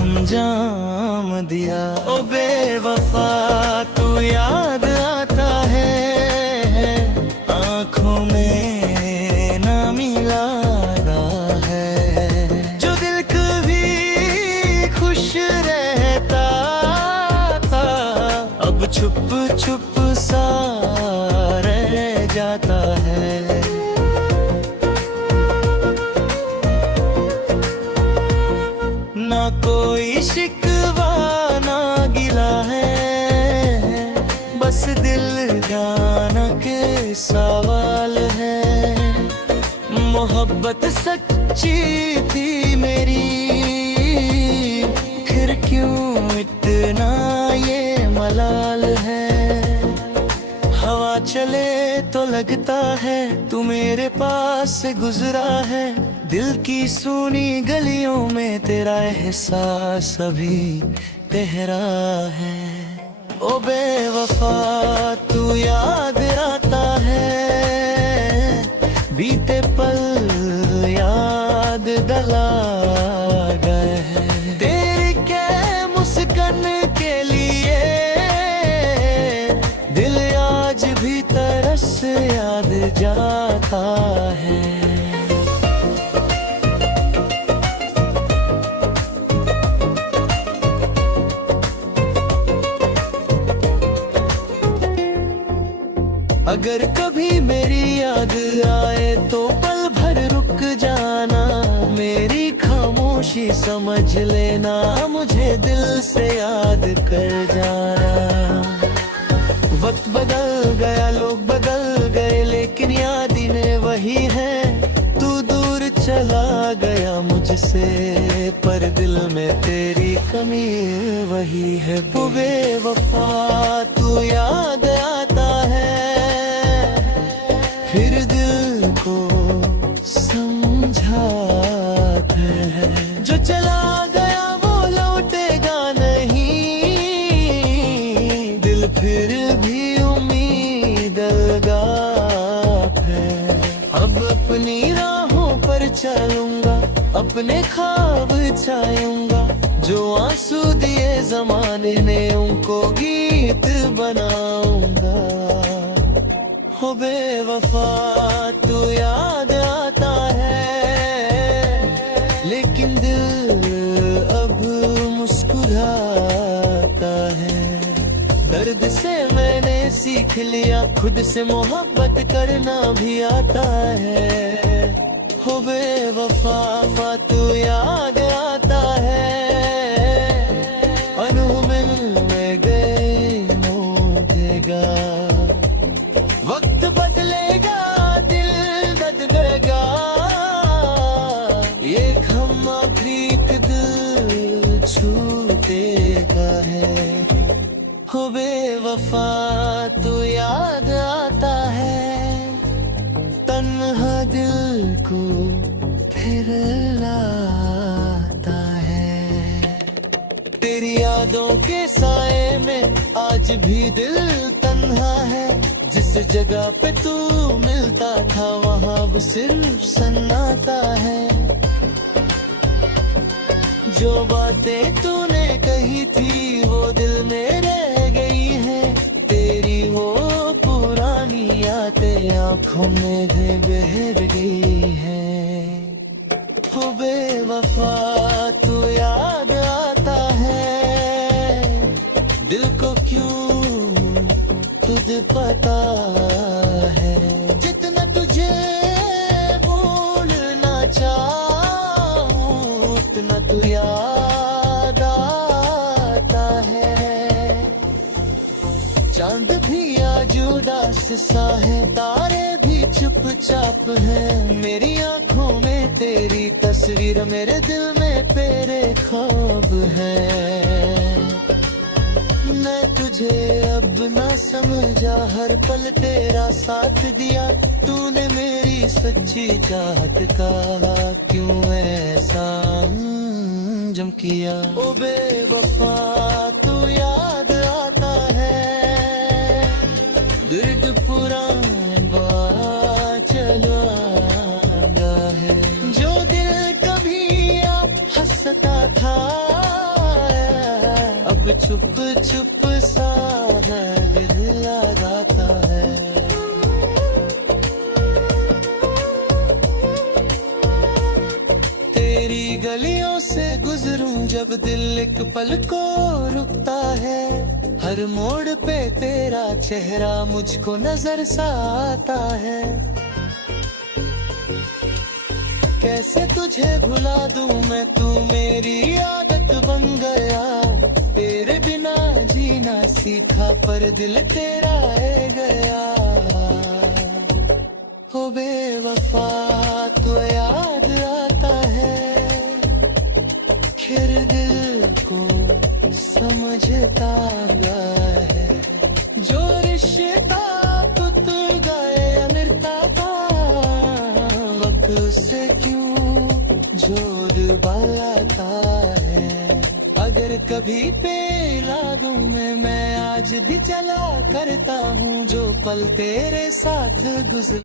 अंजाम दिया। ओ बेवफा तू याद आता है, आँखों में ना मिला है। जो दिल कभी खुश रहता था अब छुप छुप सा रह जाता है। ना कोई शिकवा ना गिला है, बस दिल का सवाल है। मोहब्बत सच्ची थी मेरी, फिर क्यों इतना ये मलाल है। हवा चले तो लगता है तू मेरे पास से गुजरा है, दिल की सुनी गलियों में तेरा एहसास अभी गहरा है। ओ बेवफा तू याद आता है, बीते पल याद दिला गए हैं। तेरी क्या मुस्कान के लिए दिल आज भी तरस याद जाता है। अगर कभी मेरी याद आए तो पल भर रुक जाना, मेरी खामोशी समझ लेना, मुझे दिल से याद कर जाना। वक्त बदल गया, लोग बदल गए, लेकिन यादें वही हैं। तू दूर चला गया मुझसे, पर दिल में तेरी कमी वही है। वो बेवफा तू याद आता है, फिर दिल को समझाता है। जो चला गया वो लौटेगा नहीं, दिल फिर भी उम्मीद लगा है। अब अपनी राहों पर चलूंगा, अपने ख्वाब छाऊंगा, जो आंसू दिए जमाने ने उनको गीत बनाऊंगा। हो बेवफा तू याद आता है, लेकिन दिल अब मुस्कुराता है। दर्द से मैंने सीख लिया, खुद से मोहब्बत करना भी आता है। हो बेवफा तू याद आता है, अनहोनी में गए मोदेगा। वक्त बदलेगा, दिल बदलेगा, ये हम आखिरी दिल छूटेगा है। हो बेवफा तू याद आता है, तन्हा दिल को फिर लाता है। तेरी यादों के साए में आज भी दिल तन्हा है, जिस जगह पे तू मिलता था वहाँ वो सिर्फ सन्नाटा है। जो बातें तूने कही थी वो दिल में रह गई है, तेरी वो पुरानी यादें आंखों में बहर गई है। हो बेवफा तू याद आता है, दिल को क्यों तुझ पता है। जितना तुझे भूलना चाहूं, उतना तू याद आता है। चांद भी आज उदास सा है, तारे भी चुपचाप हैं। मेरी आंखों में तेरी तस्वीर, मेरे दिल में तेरे ख्वाब हैं। मैं तुझे अब ना समझा, हर पल तेरा साथ दिया। तूने मेरी सच्ची चाहत का क्यों ऐसा जम किया। ओ बेवफा तू याद आता है, दर्द पुराना बात चला है। जो दिल कभी आप हंसता था, अब चुप चुप सा दिल लगाता है। तेरी गलियों से गुजरूं जब दिल एक पल को रुकता है, हर मोड़ पे तेरा चेहरा मुझको नजर सा आता है। कैसे तुझे भुला दूं मैं, तू मेरी आदत बन गया। तेरे बिना जीना सीखा पर दिल तेरा है गया। हो बेवफा तो याद आता है, फिर दिल को समझता है। जो रिश्ता टूट गए अमृता का, वक्त से क्यों जोड़ बनाता है। अगर कभी बेरागों में मैं आज भी चला करता हूँ, जो पल तेरे साथ गुजर।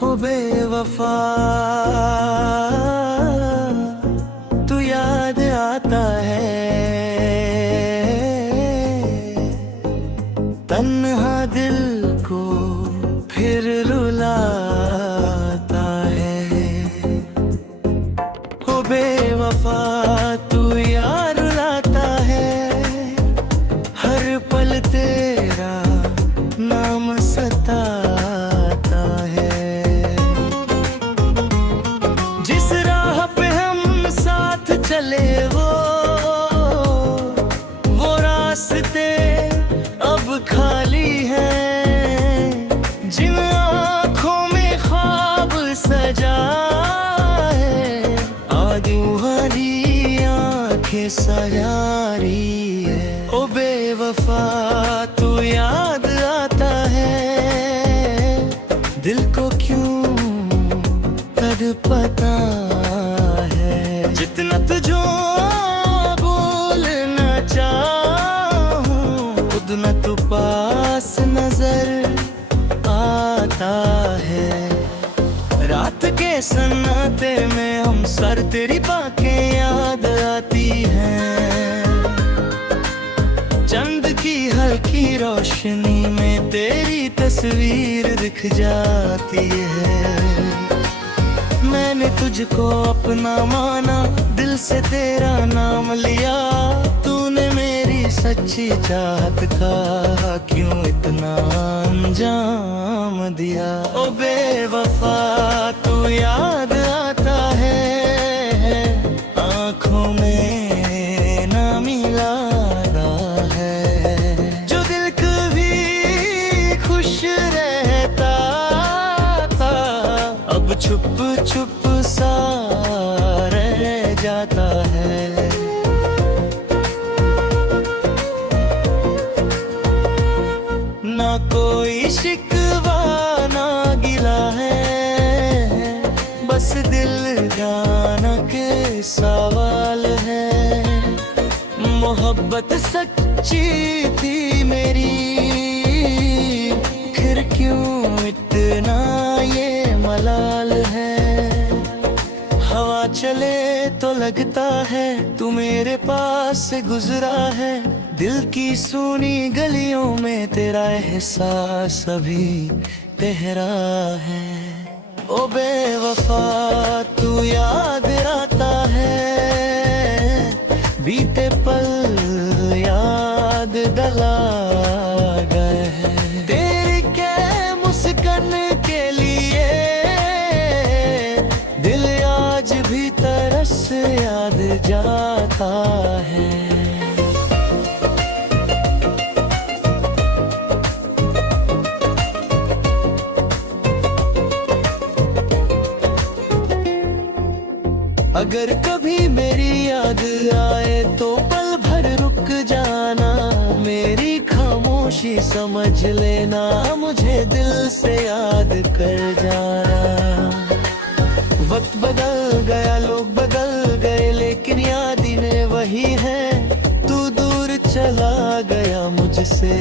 हो बेवफा तू याद आता है, तन्हा दिल को फिर रुलाता है। हो बेवफा तू याद रुलाता है, हर पल तेरा नाम सताता है। जिस राह पे हम साथ चले वो रास्ते अब खाली हैं। जिन आँखों में ख्वाब सजा है, आज तुम्हारी आँखें सजारी है। ओ बेवफा तू याद आता है, दिल को क्यों तड़पता है। जितना तुझो बोलना चाहूं, उतना तू पास नजर आता है। रात के सन्नाटे में हम सर तेरी बातें याद आती हैं। चंद की हल्की रोशनी में तेरी तस्वीर दिख जाती है। मैंने तुझको अपना माना, दिल से तेरा नाम लिया। तूने मेरी सच्ची चाहत का क्यों इतना अंजाम दिया। ओ बेवफा तू याद आता है, आँखों में ना मिला है। जो दिल कभी खुश रहता था, अब छुप छुप सा रह जाता है। ना कोई शिकवा ना गिला है, बस दिल जाना के सवाल है। मोहब्बत सच्ची थी मेरी, फिर क्यों इतना ये मलाल है। हवा चले तो लगता है तू मेरे पास से गुजरा है। दिल की सूनी गलियों में तेरा एहसास अभी गहरा है। ओ बेवफा तू याद आता है, बीते पल याद डला गए हैं। तेरी के मुस्कान के लिए दिल आज भी तरस याद जाता है। अगर कभी मेरी याद आए तो पल भर रुक जाना। मेरी खामोशी समझ लेना, मुझे दिल से याद कर जाना। वक्त बदल गया, लोग बदल गए, लेकिन यादें वही हैं। तू दूर चला गया मुझसे,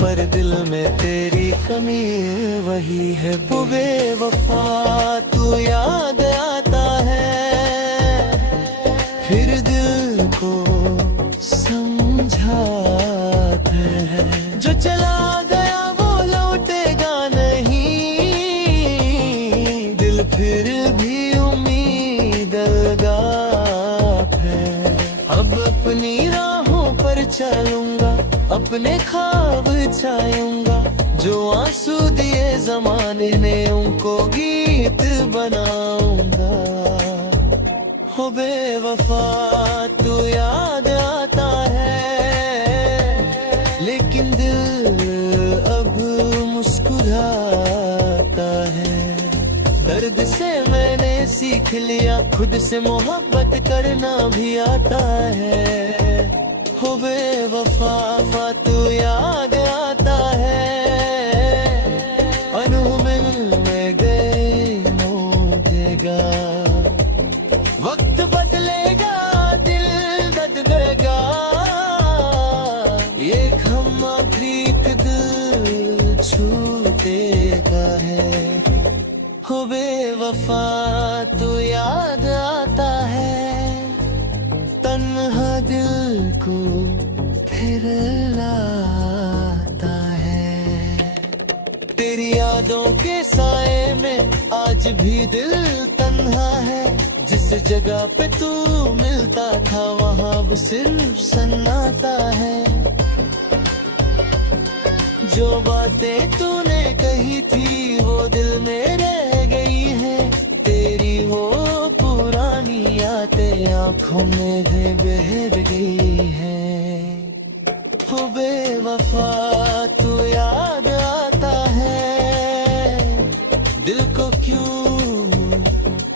पर दिल में तेरी कमी वही है। वो बेवफा तू याद आता है, फिर दिल को समझाता है। जो चला गया वो लौटेगा नहीं, दिल फिर भी उम्मीद लगाता है। अब अपनी राहों पर चलूंगा, अपने ख्वाब छाऊंगा। जो आंसू दिए जमाने ने उनको गीत बनाऊंगा। हो बेवफा तू याद आता है, लेकिन दिल अब मुस्कुराता है। दर्द से मैंने सीख लिया, खुद से मोहब्बत करना भी आता है। हो बेवफा तू याद आता है, मिलने गए मोदेगा। वक्त बदलेगा, दिल बदलेगा, ये हम आखिरी दिल छूटे का है। हो बेवफा तू याद आता है, तन्हा दिल को फिर लाता है। तेरी यादों के साए में आज भी दिल तन्हा है। जिस जगह पे तू मिलता था वहाँ वो सिर्फ सन्नाटा है। जो बातें तूने कही थी वो दिल में रह गई है। तेरी वो पुरानी यादें आँखों में बह गई है। हो बेवफा तू याद आता है, दिल को क्यों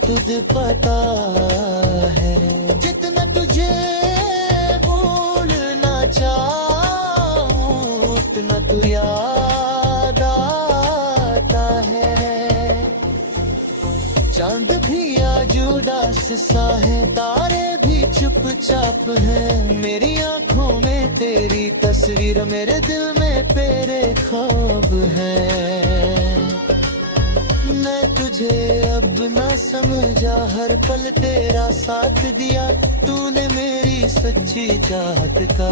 तुझे पता है। जितना तुझे भूलना चाहूं उतना तू याद आता है। चांद भी आज उदास सा है, तारे भी चुपचाप हैं। मेरी आंखों में तेरी तस्वीर, मेरे दिल में तेरे ख्वाब हैं। मैं तुझे अब ना समझा, हर पल तेरा साथ दिया। तूने मेरी सच्ची चाहत का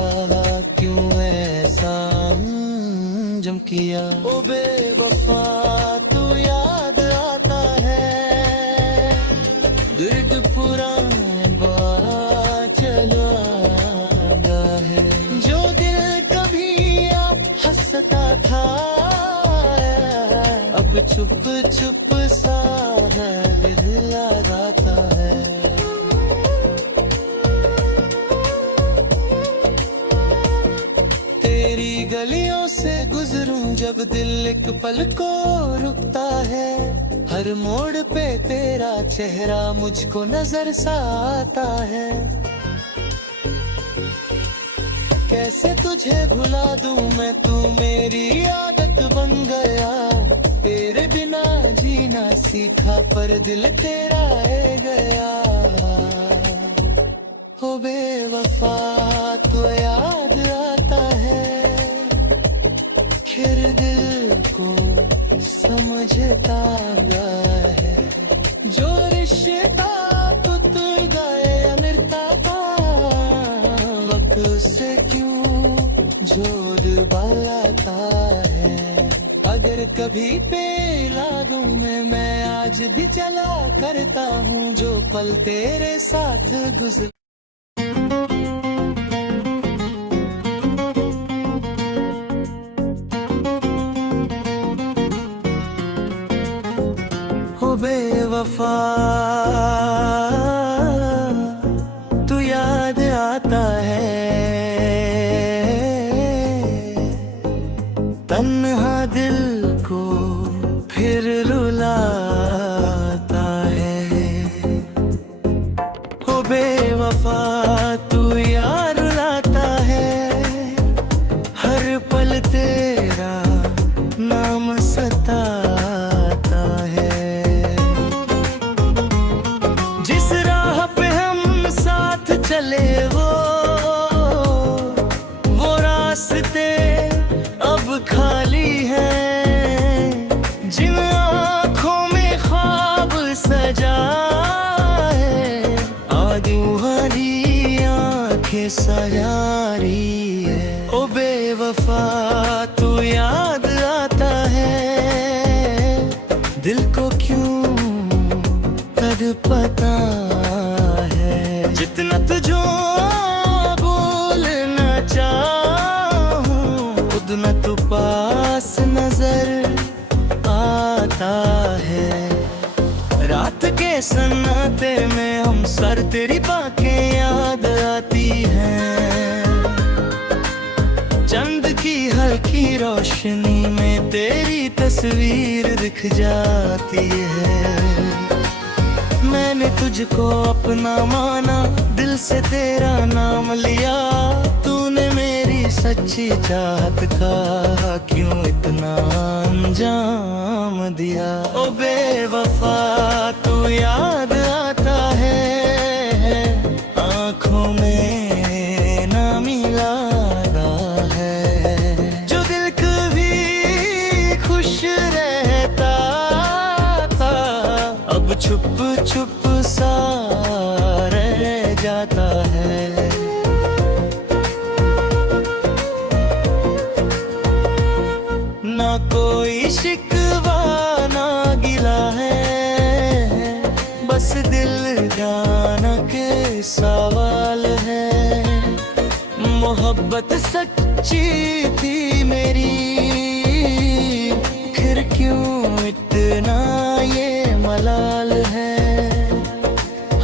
क्यों ऐसा जम किया। ओ बेवफा तू याद आता है, दर्द पुराना चला है। जो दिल कभी हंसता था अब चुप चुप सा है, याद आता है। तेरी गलियों से गुजरूं जब दिल एक पल को रुकता है। हर मोड़ पे तेरा चेहरा मुझको नजर सा आता है। कैसे तुझे भुला दूं मैं, तू मेरी आदत बन गया। तेरे बिना जीना सीखा पर दिल तेरा है गया। हो बेवफा तू याद आता है, फिर दिल को समझता है। जो रिश्ता टूट गए अमृता का, वक्त से क्यों जोड़ बनाता है। अगर कभी पे लागू में मैं आज भी चला करता हूँ जो पल तेरे साथ गुजर। हो बेवफा तू याद आता है, तन्हा दिल को फिर रुलाता है। हो बेवफा तू याद रुलाता है, हर पल तेरा नाम सताता है। जिस राह पे हम साथ चले वो रास्ते अब खाली हैं। जिन आँखों में ख्वाब सजा है, आज तुम्हारी आँखें सजारी है। ओ बेवफा तू याद आता है, दिल को क्यों तड़पता है। जितना तुझो बोलना चाहूं उतना तू पास नजर आता है। रात के सन्नाटे में हम सर तेरी बातें याद आती हैं, चंद की हल्की रोशनी में तेरी तस्वीर दिख जाती है। मैंने तुझको अपना माना, दिल से तेरा नाम लिया, तूने मेरी सच्ची चाहत का क्यों इतना अंजाम दिया। ओ बेवफा तू याद आता है, आँखों में ना मिला है, जो दिल कभी खुश रहता था अब छुप छुप सा रह जाता है। ना कोई शिकवा ना गिला है, बस दिल जाना के सवाल है। मोहब्बत सच्ची थी मेरी, फिर क्यों इतना ये मलाल है।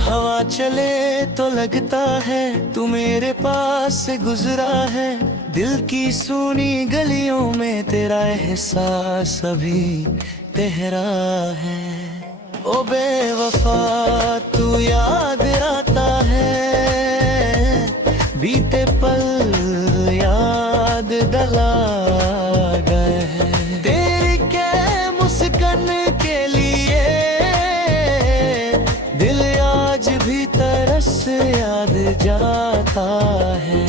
हवा चले तो लगता है तू मेरे पास से गुजरा है, दिल की सूनी गलियों में तेरा एहसास अभी गहरा है। ओ बेवफा तू याद आता है, बीते पल याद दिला गए हैं। तेरी के मुस्कान के लिए दिल आज भी तरस याद जाता है।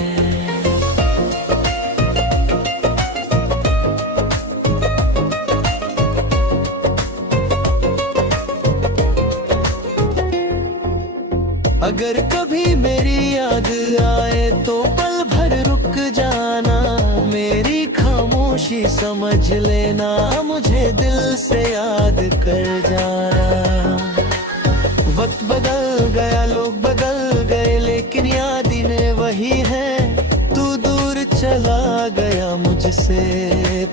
अगर कभी मेरी याद आए तो पल भर रुक जाना, मेरी खामोशी समझ लेना, मुझे दिल से याद कर जाना। वक्त बदल गया, लोग बदल गए, लेकिन यादें वही है। तू दूर चला गया मुझसे,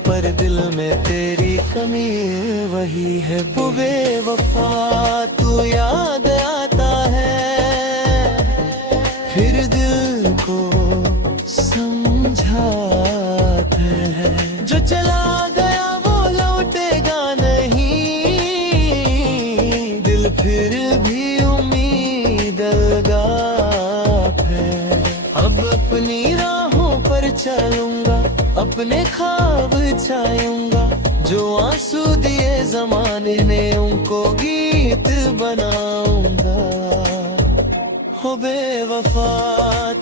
पर दिल में तेरी कमी वही है। वो बेवफा तू याद आता है, फिर दिल को समझाता है। जो चला गया वो लौटेगा नहीं, दिल फिर भी उम्मीद लगा है। अब अपनी राहों पर चलूंगा, अपने ख्वाब छायूंगा, जो आंसू दिए जमाने ने उनको गीत बनाऊंगा। हो बेवफा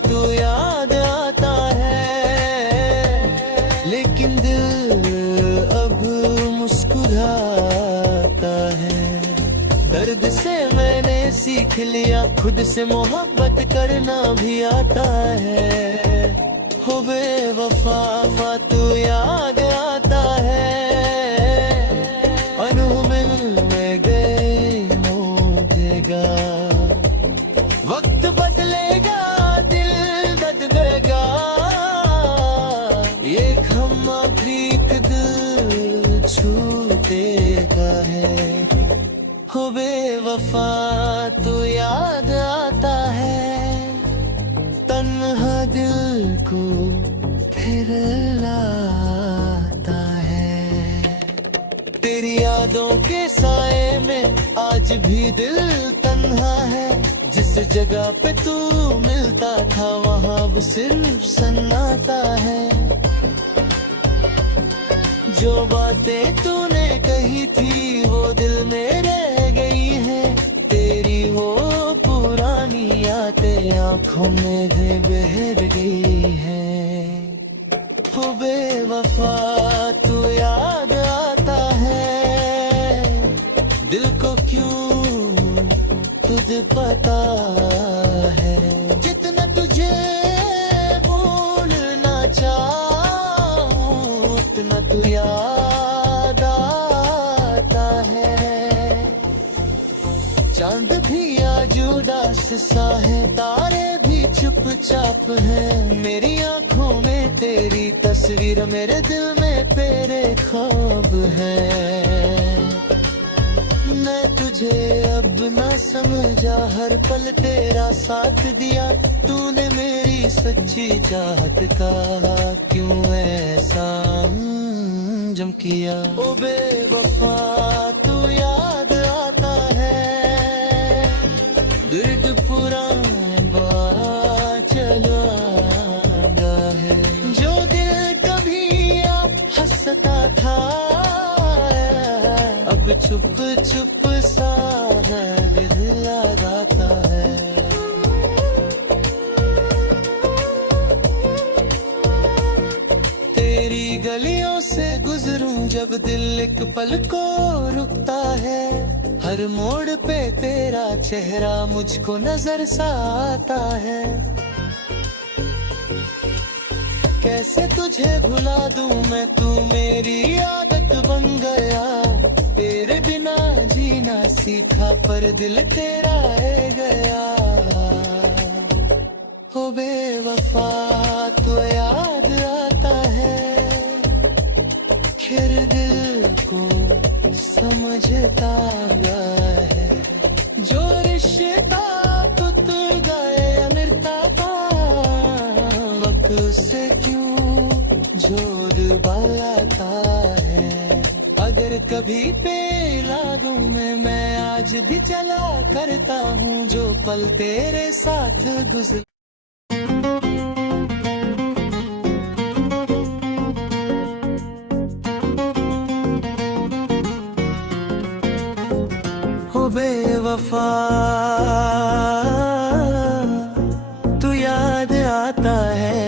तू याद आता है, लेकिन दिल अब मुस्कुराता है। दर्द से मैंने सीख लिया, खुद से मोहब्बत करना भी आता है। हो बेवफा तू याद आता है, मिलने गए मोदेगा। वक्त बदलेगा, दिल बदलेगा, ये हम एक दिल छूटेगा है। हो बेवफा तू याद आता है, तन्हा दिल को फिर लाता है। तेरी यादों के साए में आज भी दिल तन्हा है, जिस जगह पे तू मिलता था वहाँ वो सिर्फ सन्नाटा है। जो बातें तूने कही थी वो दिल में रह गई है, तेरी वो पुरानी यादें आंखों में बहर गई है। वो बेवफा तू याद आता है, दिल को क्यों तुझे पता है। जितना तुझे भूलना चाहूं उतना तू याद आता है। चांद भी आज उदास सा है, तारे भी चुपचाप हैं, मेरी आंखों में तेरी तस्वीर, मेरे दिल में तेरे ख्वाब हैं। मैं तुझे अब ना समझा, हर पल तेरा साथ दिया, तूने मेरी सच्ची चाहत का क्यों ऐसा जम किया। ओ बेवफा तू याद आता है, दर्द पुराना चला है, जो दिल कभी आप हंसता था, अब चुप चुप सा है याद आता है। तेरी गलियों से गुजरूं जब दिल एक पल को रुकता है, हर मोड़ पे तेरा चेहरा मुझको नजर सा आता है। कैसे तुझे भुला दूं मैं, तू मेरी आदत बन गया, तेरे बिना जीना सीखा पर दिल तेरा है गया। हो बेवफा तो याद आता है, फिर दिल को समझता है, जो रिश्ता टूट गए मिलता था, वक्त से क्यों जोड़ बालाता है। अगर कभी पे लागू में मैं आज भी चला करता हूँ, जो पल तेरे साथ गुजर। हो बेवफा तू याद आता है,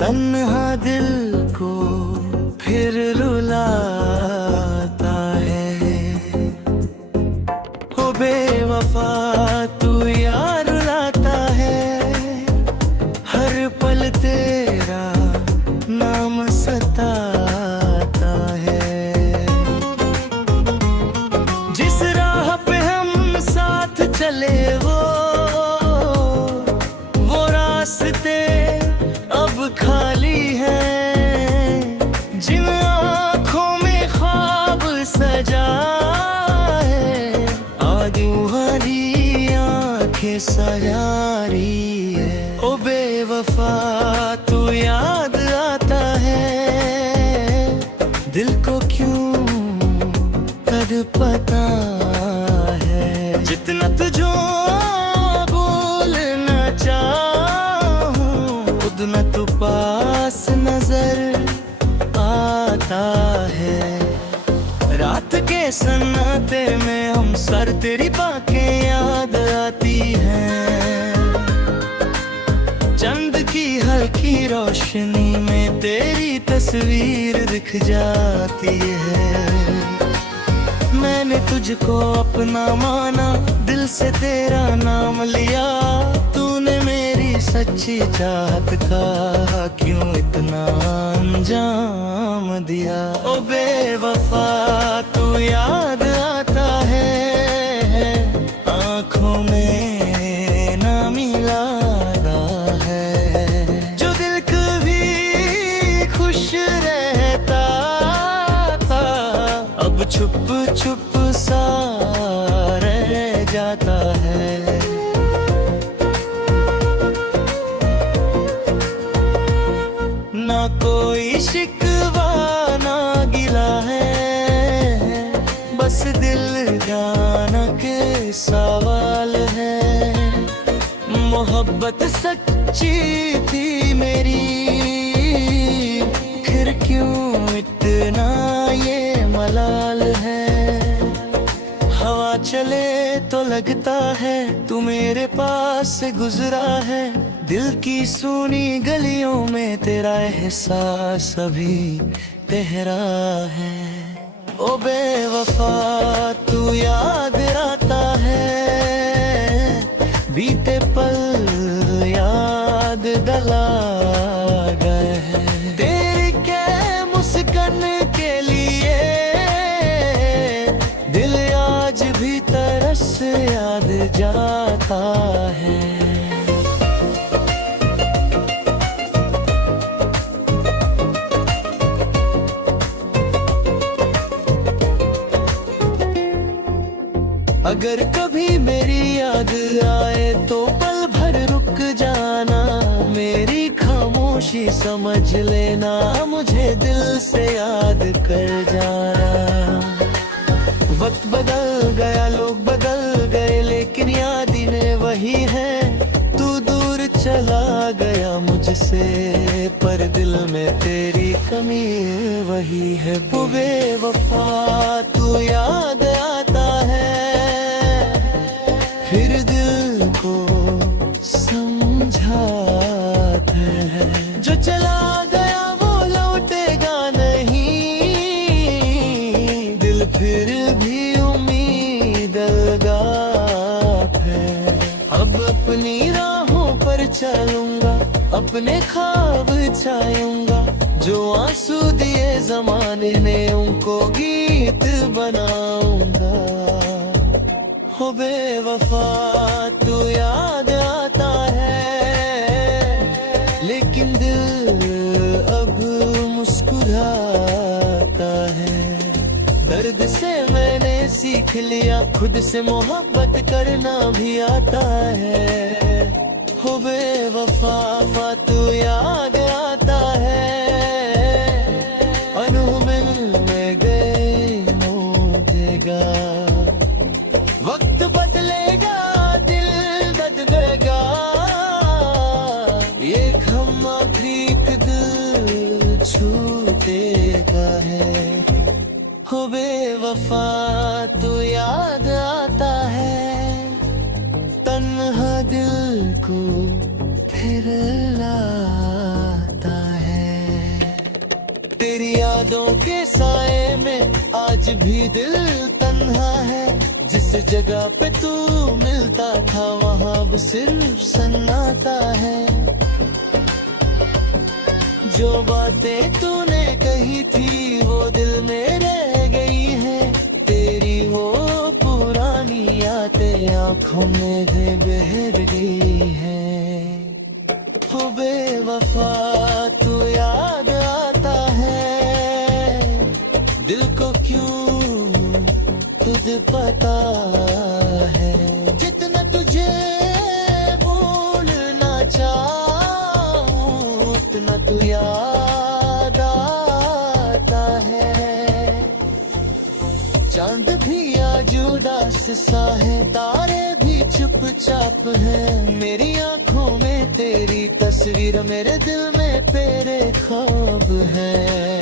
तन्हा दिल को फिर रुलाता है। हो बेवफा तू याद रुलाता है, हर पल तेरा नाम सताता है। जिस राह पे हम साथ चले वो रास्ते अब खाली है, जिन आँखों में ख्वाब सजा है, आज तुम्हारी आँखें सजारी है। ओ बेवफा तू याद आता है, दिल को क्यों तड़पता है, जितना तुझो बोलना चाहूं उतना तू पास नजर आता है। रात के सन्नाटे में हम सर तेरी बातें याद आती हैं, चंद की हल्की रोशनी में तेरी तस्वीर दिख जाती है। मैंने तुझको अपना माना, दिल से तेरा नाम लिया, तूने मेरी सच्ची चाहत का क्यों इतना अंजाम दिया। ओ बेवफा तू याद आता है, आँखों में ना मिला है, जो दिल कभी खुश रहता था, अब छुप छुप सा रह जाता है। ना कोई शिकवा ना गिला है, बस दिल जाना के सवाल है। मोहब्बत सच्ची थी मेरी, फिर क्यों इतना ये मलाल है। हवा चले तो लगता है तू मेरे पास से गुजरा है, दिल की सूनी गलियों में तेरा एहसास अभी तेरा है। ओ बेवफा तू याद आता है, बीते पल याद डला गए हैं, तेरी के मुस्कान के लिए दिल आज भी तरस याद जाता है। कभी मेरी याद आए तो पल भर रुक जाना, मेरी खामोशी समझ लेना, मुझे दिल से याद कर जाना। वक्त बदल गया, लोग बदल गए, लेकिन यादें वही हैं। तू दूर चला गया मुझसे, पर दिल में तेरी कमी वही है। वो बेवफा तू याद आता है, फिर दिल को समझाता है। जो चला गया वो लौटेगा नहीं, दिल फिर भी उम्मीद लगा है। अब अपनी राहों पर चलूंगा, अपने ख्वाब छायूंगा, जो आंसू दिए जमाने ने उनको गीत बनाऊंगा। हो बेवफा तू याद आता है, लेकिन दिल अब मुस्कुराता है। दर्द से मैंने सीख लिया, खुद से मोहब्बत करना भी आता है। हो बेवफा तू याद आता है, अनहोनी में गए देगा। वक्त बदलेगा, दिल बदलेगा, ये हम आखिरी दिल छूटेगा है। हो बेवफा तू याद आता है, तन्हा दिल को फिर लाता है। तेरी यादों के साए में आज भी दिल तन्हा है। जिस जगह पे तू मिलता था वहाँ अब सिर्फ सन्नाटा है। जो बातें तूने कही थी वो दिल में रह गई है। तेरी वो पुरानी यादें आँखों में बह गई है। हो बेवफा तू याद आता है, दिल को क्यों तुझ पता है। जितना तुझे भूलना चाहूं, उतना तू याद आता है। चांद भी आज उदास सा है, तारे भी चुपचाप हैं। मेरी आंखों में तेरी तस्वीर, मेरे दिल में तेरे ख्वाब हैं।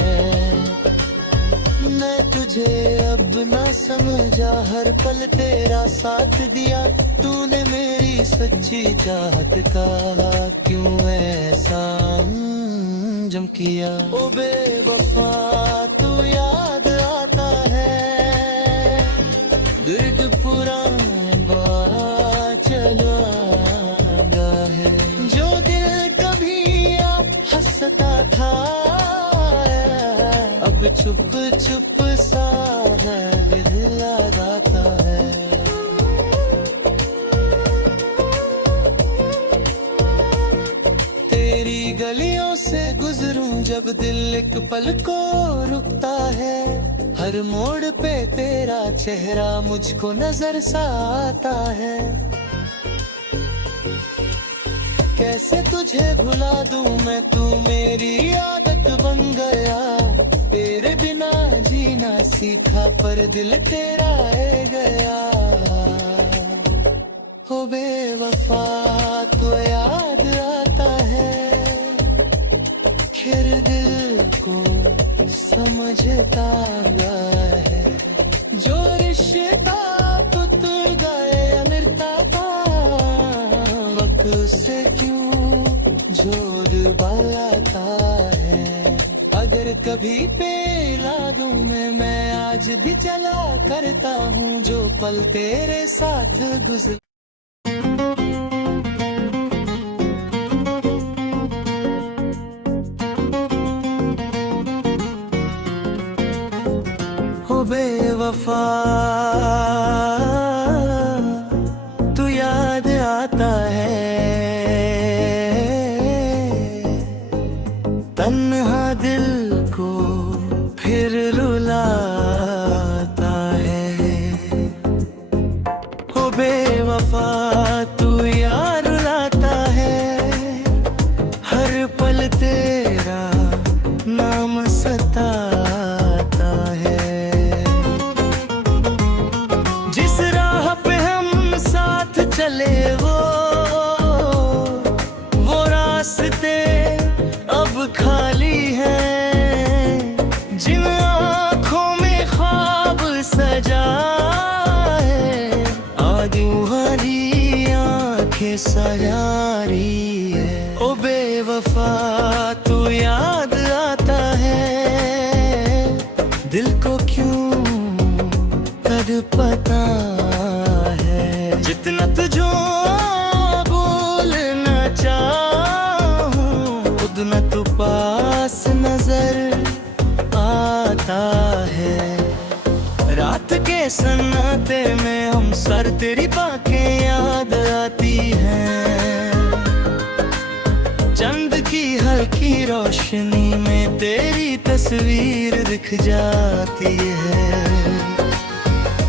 मैं तुझे अब ना समझा, हर पल तेरा साथ दिया। तूने मेरी सच्ची चाहत का क्यों ऐसा जम किया। ओ बेवफा तू याद आता है, दर्द पुराना चला है। जो दिल कभी हंसता था, अब चुप चुप सा है, लगाता है। तेरी गलियों से गुजरूं जब दिल एक पल को रुकता है। हर मोड़ पे तेरा चेहरा मुझको नजर सा आता है। कैसे तुझे भुला दूं मैं, तू मेरी आदत बन गया। तेरे बिना जीना सीखा, पर दिल तेरा है गया। हो बेवफा तू याद आता है, फिर दिल को समझता है। जो रिश्ता टूट गए अमृता का, वक्त से क्यों जोर बनाता है। अगर कभी पेला दूं मैं आज भी चला करता हूँ, जो पल तेरे साथ गुजर। हो बेवफा तू याद आता है, तन्हा दिल को फिर रुलाता है। हो बेवफा तू यार लाता है, हर पल तेरा नाम सताता है। जिस राह पे हम साथ चले वो रास्ते अब खाली हैं। जिन आँखों में ख्वाब सजा है, आज तुम्हारी आँखें सजारी है। ओ बेवफा तू याद आता है, दिल को क्यों तड़पता है। जितना तुझो बोलना चाहूं, उतना तू पास नजर आता है। रात के सन्नाटे में हम सर तेरी बातें याद आती हैं। चंद की हल्की रोशनी में तेरी तस्वीर दिख जाती है।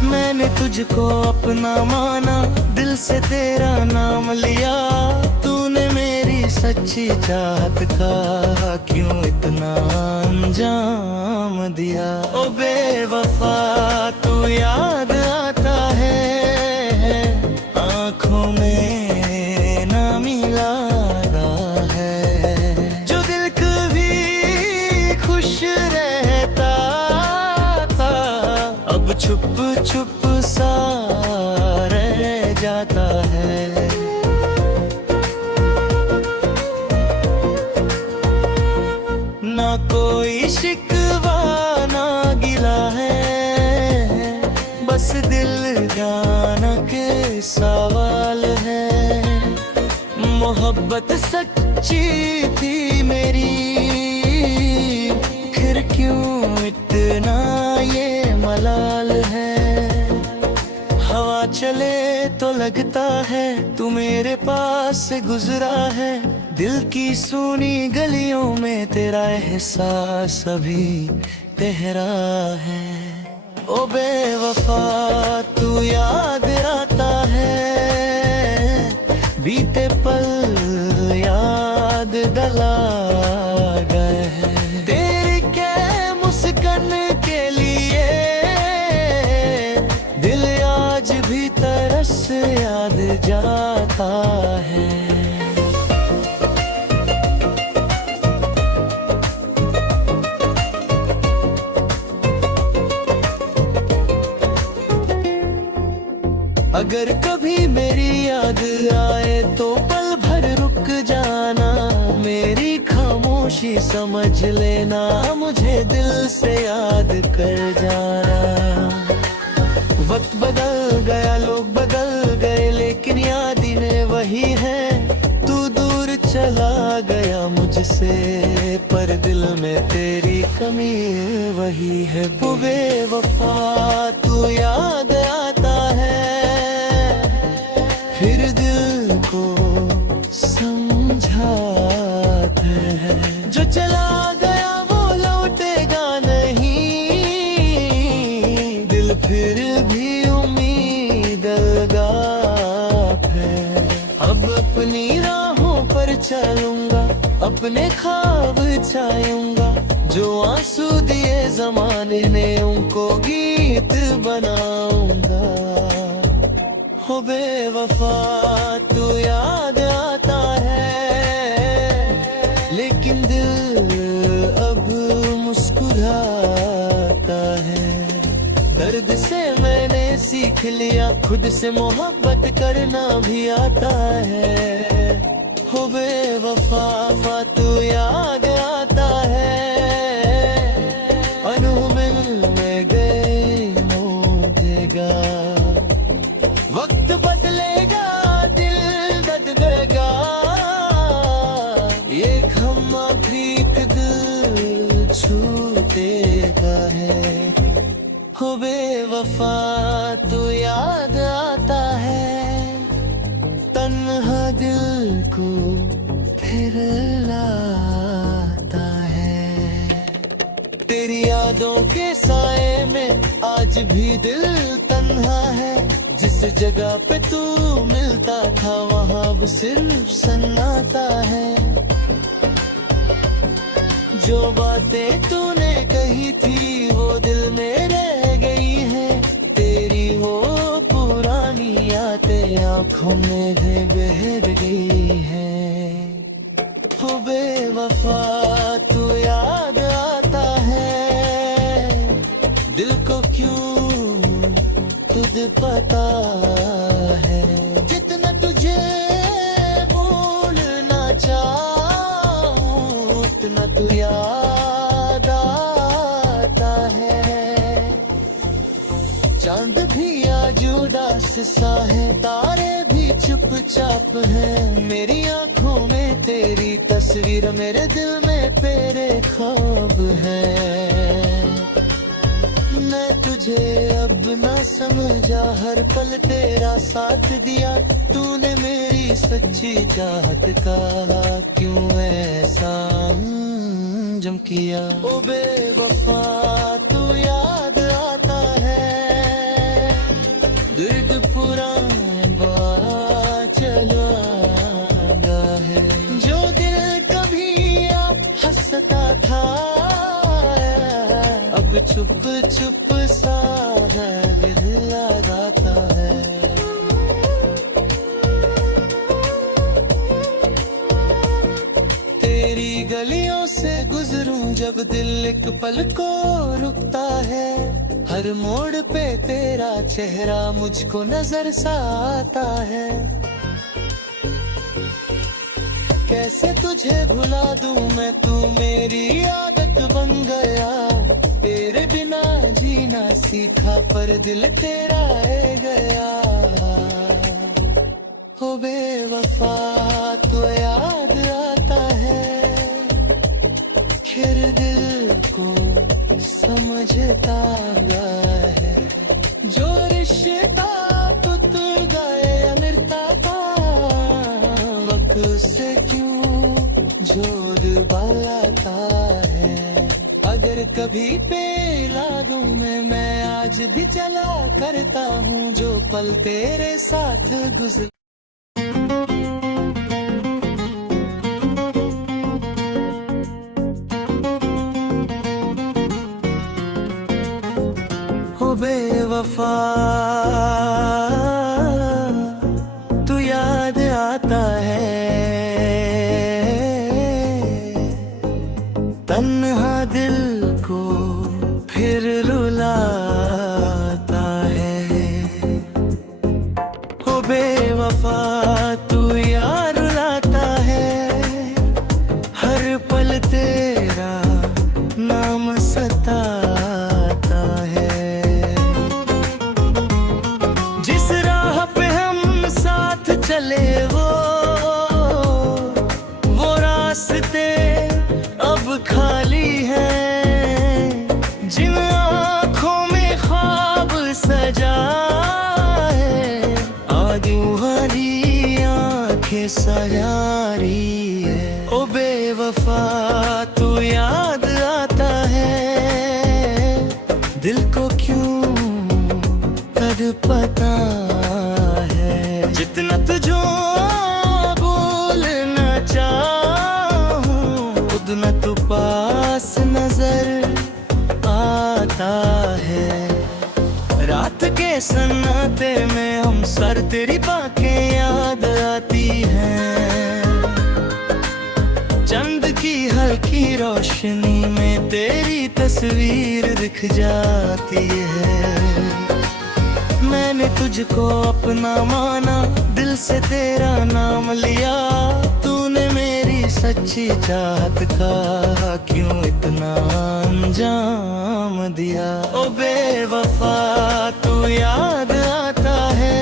मैंने तुझको अपना माना, दिल से तेरा नाम लिया। तूने मेरी सच्ची चाहत का क्यों इतना अंजाम दिया। ओ बेवफा तू याद आता है, आँखों में ना मिला है। जो दिल कभी खुश रहता था, अब छुप छुप सा रह जाता है। ना कोई शिकवा ना गिला है, बस दिल जाना के सवाल है। मोहब्बत सच्ची थी मेरी, फिर क्यों इतना ये मलाल है। हवा चले तो लगता है तू मेरे पास से गुजरा है। दिल की सूनी गलियों में तेरा एहसास अभी गहरा है। ओ बेवफा तू याद आता है, बीते पल याद डला गए हैं। तेरी के मुस्कान के लिए दिल आज भी तरस याद जाता है। अगर कभी मेरी याद आए तो पल भर रुक जाना। मेरी खामोशी समझ लेना, मुझे दिल से याद कर जाना। वक्त बदल गया, लोग बदल गए, लेकिन यादें वही हैं। तू दूर चला गया मुझसे, पर दिल में तेरी कमी वही है। वो बेवफा तू याद आता है, फिर दिल को समझाता है। जो चला गया वो लौटेगा नहीं, दिल फिर भी उम्मीद लगा है। अब अपनी राहों पर चलूंगा, अपने ख्वाब छायूंगा। जो आंसू दिए जमाने ने उनको गीत बनाऊंगा। हो बेवफा तू याद आता है, लेकिन दिल अब मुस्कुराता है। दर्द से मैंने सीख लिया, खुद से मोहब्बत करना भी आता है। हो बेवफा तू याद आता है, मिलने गए देगा। वक्त बदलेगा, दिल बदलेगा, ये हम भीख दिल छूटेगा है। हो बेवफा तू याद आता है, तन्हा दिल को फिर लाता है। तेरी यादों के साए में आज भी दिल तन्हा है। जिस जिस जगह पे तू मिलता था वहाँ अब सिर्फ सन्नाटा है। जो बातें तूने कही थी वो दिल में रह गई है। तेरी वो पुरानी यादें आँखों में बहर गई है। ओ बेवफा तू याद आता है, दिल को क्यों तुझ पता है। जितना तुझे भूलना चाहूं उतना तू याद आता है। चांद भी आज उदास सा है, तारे भी चुपचाप हैं। मेरी आंखों में तेरी तस्वीर, मेरे दिल में तेरे ख्वाब है। मैं तुझे अब ना समझा, हर पल तेरा साथ दिया। तूने मेरी सच्ची चाहत का क्यों ऐसा जम किया। ओ बेवफा तू याद आता है, दर्द पुराना चला है। जो दिल कभी हंसता था अब चुप चुप सा है, दिल आता है। तेरी गलियों से गुजरूं जब दिल एक पल को रुकता है। हर मोड़ पे तेरा चेहरा मुझको नजर सा आता है। कैसे तुझे भुला दूं मैं, तू मेरी आदत बन गया। तेरे बिना जीना सीखा पर दिल तेरा है गया। हो बेवफा तो याद आता है, फिर दिल को समझता है। जो रिश्ता टूट गए अमृता का, वक्त से क्यों जोड़ बनाता है। अगर कभी पे लागू में मैं आज भी चला करता हूँ जो पल तेरे साथ गुजर। हो बेवफा तू याद आता है, तन्हा दिल को फिर रुलाता है। हो बेवफा तू यार रुलाता है, हर पल तेरा नाम सताता है। जिस राह पे हम साथ चले वो रास्ते अब खाली है। जिन आँखों में ख्वाब सजा है, आज तुम्हारी आँखें सजारी है। ओ बेवफा तू याद आता है, दिल को क्यों तड़पता है। जितना तुझो बोलना चाहूं उतना तू पास नजर आता है। रात के सन्नाटे में हम सर तेरी बातें याद आती हैं। चंद की हल्की रोशनी में तेरी तस्वीर दिख जाती है। मैंने तुझको अपना माना, दिल से तेरा नाम लिया। तूने मेरी सच्ची चाहत का क्यों इतना अंजाम दिया। ओ बेवफा तू याद आता है,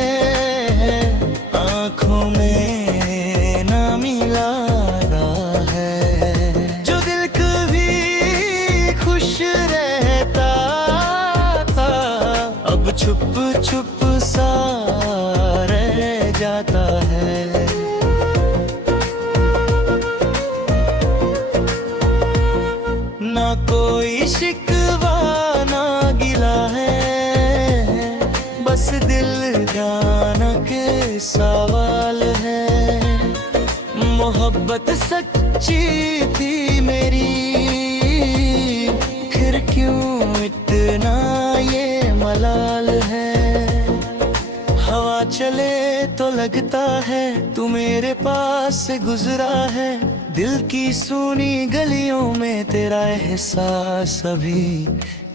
आँखों में ना मिला है। जो दिल कभी खुश रहता था अब छुप छुप सा रह जाता है। ना कोई शिकवा ना गिला है, बस दिल जान सवाल है। मोहब्बत सच्ची थी मेरी, फिर क्यों इतना ये मलाल है। हवा चले तो लगता है तू मेरे पास से गुजरा है, दिल की सुनी गलियों में तेरा एहसास अभी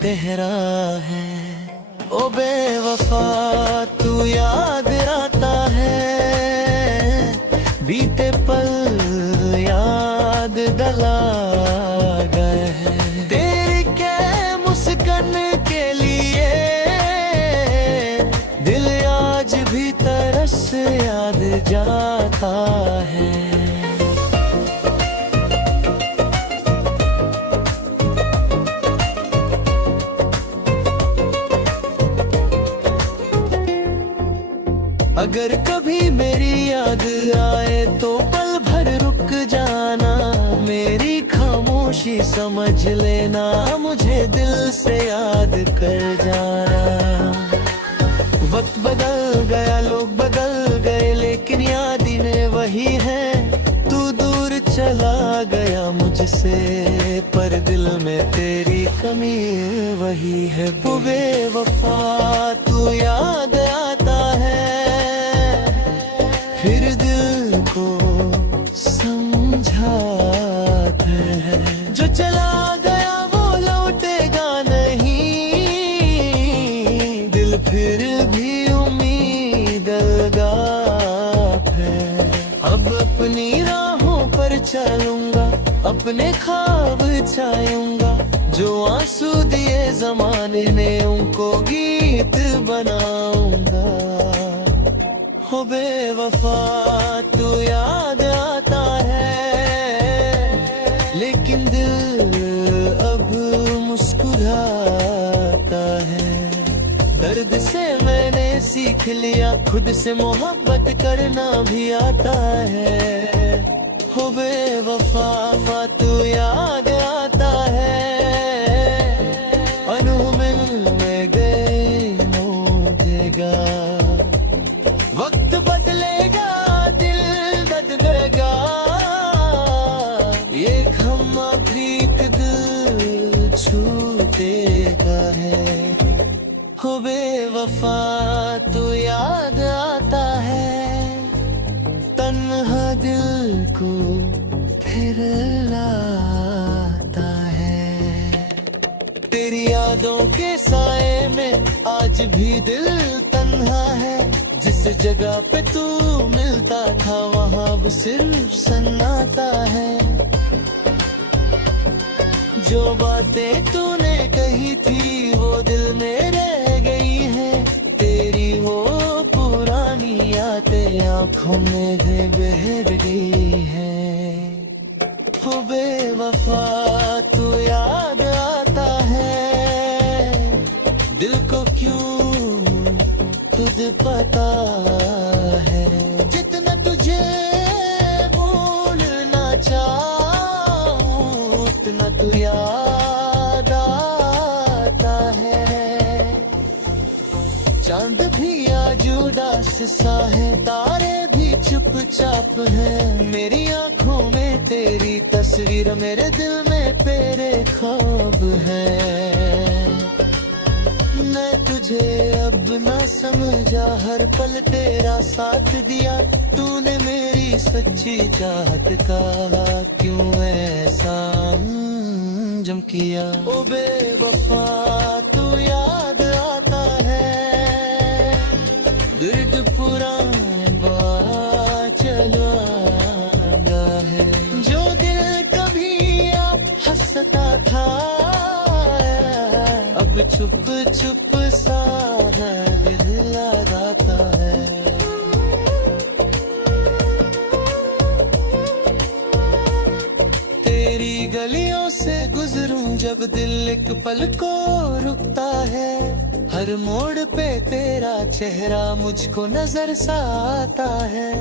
तेरा है। ओ बेवफा तू याद आता है, बीते पल याद दिला गए हैं। तेरी के मुस्कान के लिए दिल आज भी तरस याद जाता है। अगर कभी मेरी याद आए तो पल भर रुक जाना, मेरी खामोशी समझ लेना, मुझे दिल से याद कर जाना। वक्त बदल गया, लोग बदल गए, लेकिन यादें वही हैं। तू दूर चला गया मुझसे, पर दिल में तेरी कमी वही है। वो बेवफा तू याद आता है, फिर दिल को समझाता है। जो चला गया वो लौटेगा नहीं, दिल फिर भी उम्मीद लगाता है। अब अपनी राहों पर चलूंगा, अपने ख्वाब छाऊंगा, जो आंसू दिए जमाने ने उनको गीत बनाऊंगा। हो बेवफा तू याद आता है, लेकिन दिल अब मुस्कुराता है। दर्द से मैंने सीख लिया, खुद से मोहब्बत करना भी आता है। हो बेवफा तू याद आता है, अनहोनी में गए देगा। वक्त बदलेगा, दिल बदलेगा, ये हम एक दिल छूटेगा है। हो बेवफा तू याद आता है, तन्हा दिल को फिर लाता है। तेरी यादों के साए में आज भी दिल तन्हा है, जिस जगह पे तू मिलता था वहाँ अब सिर्फ सन्नाटा है। जो बातें तूने कही थी वो दिल में रह गई है, तेरी वो पुरानी यादें आँखों में बह गई है। हो बेवफा तू याद आता है, दिल को क्यों तुझ पता है। जितना तुझे भूलना चाहूं, उतना तू याद आता है। चांद भी आज उदास सा है, तारे भी चुपचाप हैं। मेरी आंखों में तेरी तस्वीर, मेरे दिल में तेरे ख्वाब हैं। मैं तुझे अब ना समझा, हर पल तेरा साथ दिया। तूने मेरी सच्ची चाहत का क्यों ऐसा जम किया। ओ बेवफा तू याद आता है, दर्द पुराना चला है। जो दिल कभी हंसता था, अब चुप चुप सा लगाता है। तेरी गलियों से गुजरूं जब दिल एक पल को रुकता है, हर मोड़ पे तेरा चेहरा मुझको नजर सा आता है।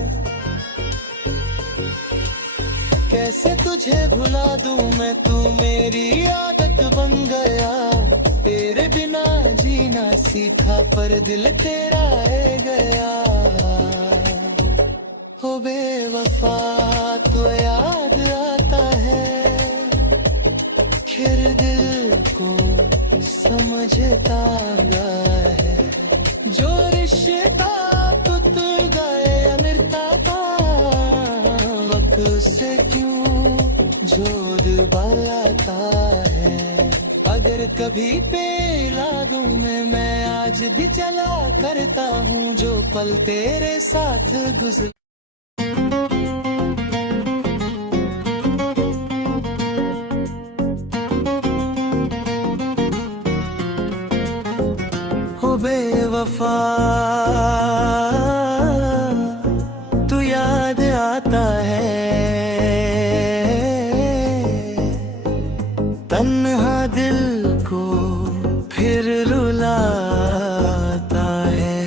कैसे तुझे भुला दूं मैं, तू मेरी आदत बन गया। तेरे बिना जीना सीखा पर दिल तेरा है गया। हो बेवफा तो याद आता है, फिर दिल को समझता है। जो रिश्ता टूट गए अमृता का, वक्त से क्यों जोड़ बनाता है। अगर कभी पेला दूं मैं आज भी चला करता हूँ जो पल तेरे साथ गुजर। हो बेवफा तू याद आता है, तन्हा दिल को फिर रुलाता है।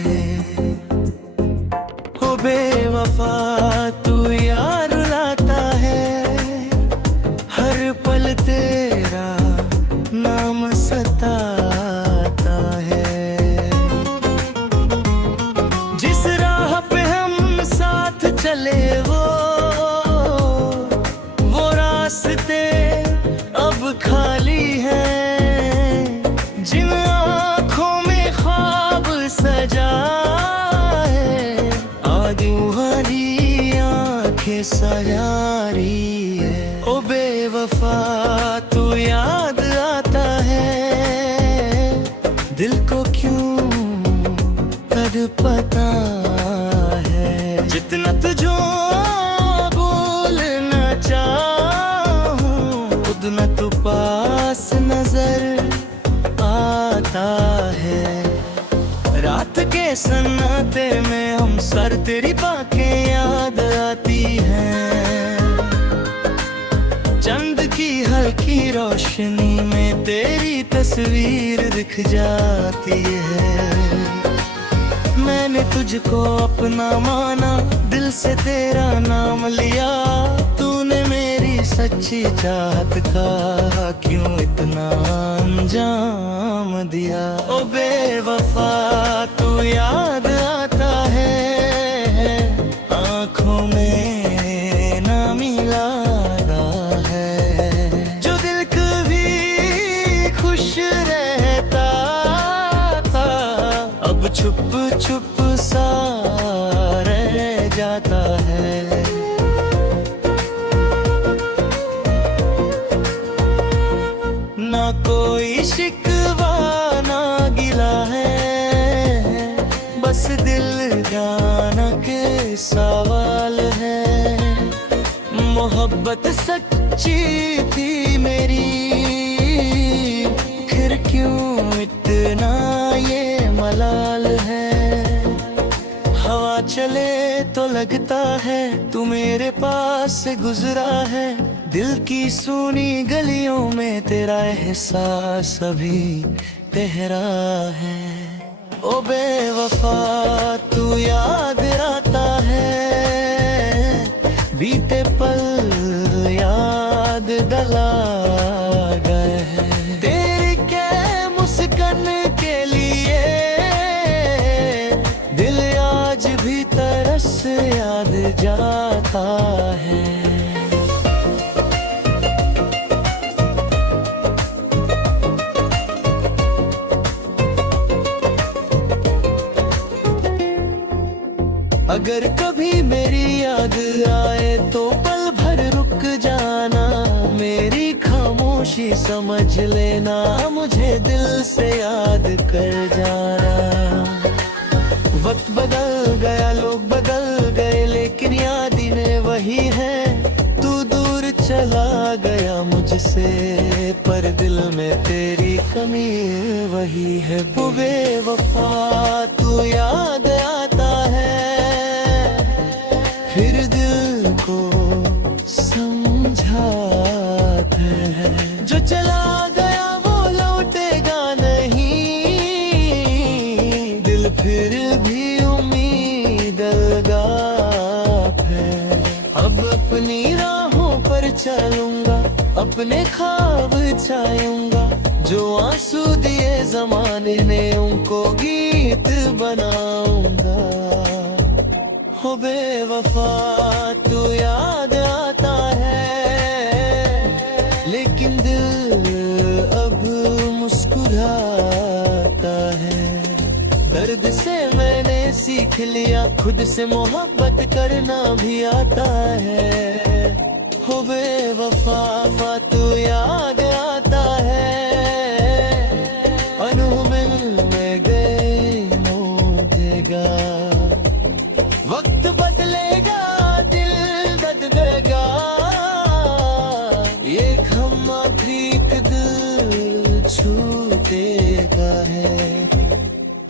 हो बेवफा तू याद रुलाता है, हर पल तेरा नाम सताता है। जिस राह पे हम साथ चले वो रास्ते अब खाली है। जिन आँखों में ख्वाब सजा है, आदू हरी आँखें सजारी है। ओ बेवफा तू याद आता है, दिल को क्यों तड़पता है। जितना तुझो बोलना चाहूं उतना तू पास नजर आता है। रात के सन्नाटे में हम सर तेरी बातें याद आती हैं। चंद की हल्की रोशनी में तेरी तस्वीर दिख जाती है। मैंने तुझको अपना माना, दिल से तेरा नाम लिया। तूने मेरी सच्ची चाहत का क्यों इतना अंजाम दिया। ओ बेवफा तू याद आता है, आँखों में ना मिला है। जो दिल कभी खुश रहता था, अब छुप छुप सा रह जाता है। ना कोई शिकवा ना गिला है, बस दिल जाना के सवाल है। मोहब्बत सच्ची थी मेरी, फिर क्यों इतना ये मलाल है। हवा चले तो लगता है तू मेरे पास से गुजरा है। दिल की सूनी गलियों में तेरा एहसास अभी तेरा है। ओ बेवफा तू याद आता है, बीते पल याद डला गए हैं। तेरी क्या मुस्कान के लिए दिल आज भी तरस याद जाता है। अगर कभी मेरी याद आए तो पल भर रुक जाना। मेरी खामोशी समझ लेना, मुझे दिल से याद कर जाना। वक्त बदल गया, लोग बदल गए, लेकिन यादें वही है। तू दूर चला गया मुझसे, पर दिल में तेरी कमी वही है। बेवफा तू याद आता है, फिर दिल को समझाता है। जो चला गया वो लौटेगा नहीं, दिल फिर भी उम्मीद लगा है। अब अपनी राहों पर चलूंगा, अपने ख्वाब छायूंगा। जो आंसू दिए जमाने ने उनको गीत बनाऊंगा। हो बेवफा तू याद आता है, लेकिन दिल अब मुस्कुराता है। दर्द से मैंने सीख लिया, खुद से मोहब्बत करना भी आता है। हो बेवफा तू याद आता है, अनहोनी में गए मोदेगा। वक्त बदलेगा, दिल बदलेगा, ये हम आखिरी दिल छूटेगा है।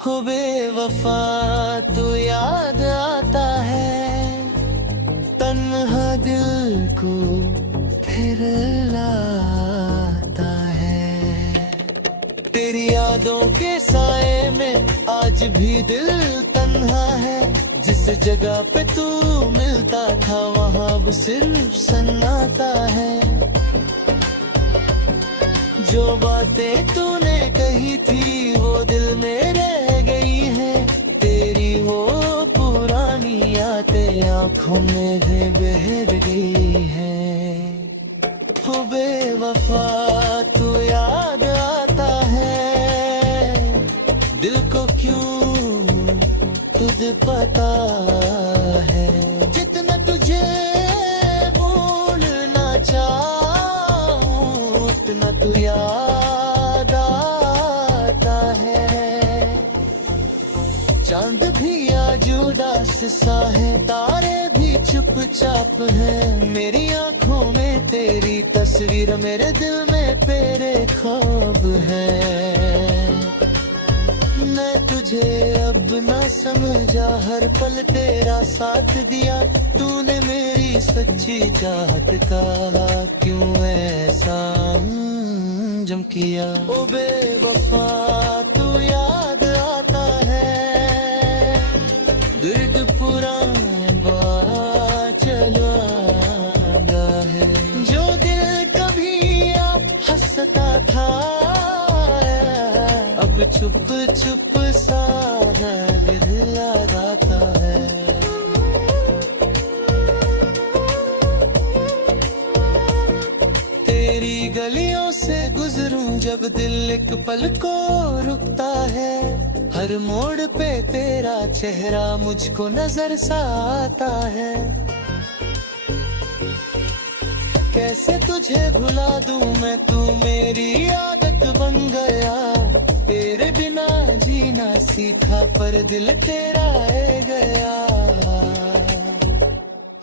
हो बेवफा तू याद आता है, तन्हा दिल को फिर लाता है। तेरी यादों के साए में आज भी दिल तन्हा है, जिस जगह पे तू मिलता था वहाँ अब सिर्फ सन्नाटा है। जो बातें तूने कही थी वो दिल में रह गई है, तेरी वो पुरानी यादें आंखों में बह गई है। हो बेवफा तू याद आता है, दिल को क्यों तुझ पता है। जितना तुझे भूलना चाहूं उतना तू याद आता है। चांद भी आज उदास सा है, तारे भी चुपचाप हैं। मेरी आंखों में तेरी तस्वीर, मेरे दिल में तेरे ख्वाब हैं। मैं तुझे अब ना समझा, हर पल तेरा साथ दिया। तूने मेरी सच्ची चाहत का क्यों ऐसा जम किया। ओ बेवफा तू याद आता है, दर्द पुराना चला है। जो दिल कभी आप हंसता था, अब चुप चुप सा याद आता है। तेरी गलियों से गुजरूं जब दिल एक पल को रुकता है। हर मोड़ पे तेरा चेहरा मुझको नजर सा आता है। कैसे तुझे भुला दूं मैं, तू मेरी आदत बन गया। तेरे बिना जीना सीखा पर दिल तेरा है गया।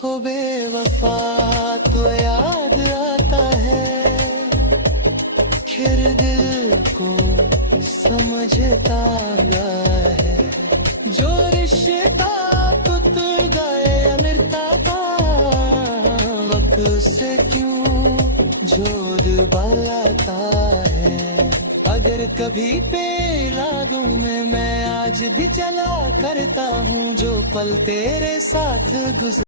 हो बेवफा तो याद आता है, फिर दिल को समझता है। जो रिश्ता टूट गए अमृता का, वक्त से क्यों जोड़ बनाता है। अगर कभी पे लागू में मैं आज भी चला करता हूँ, जो पल तेरे साथ गुजर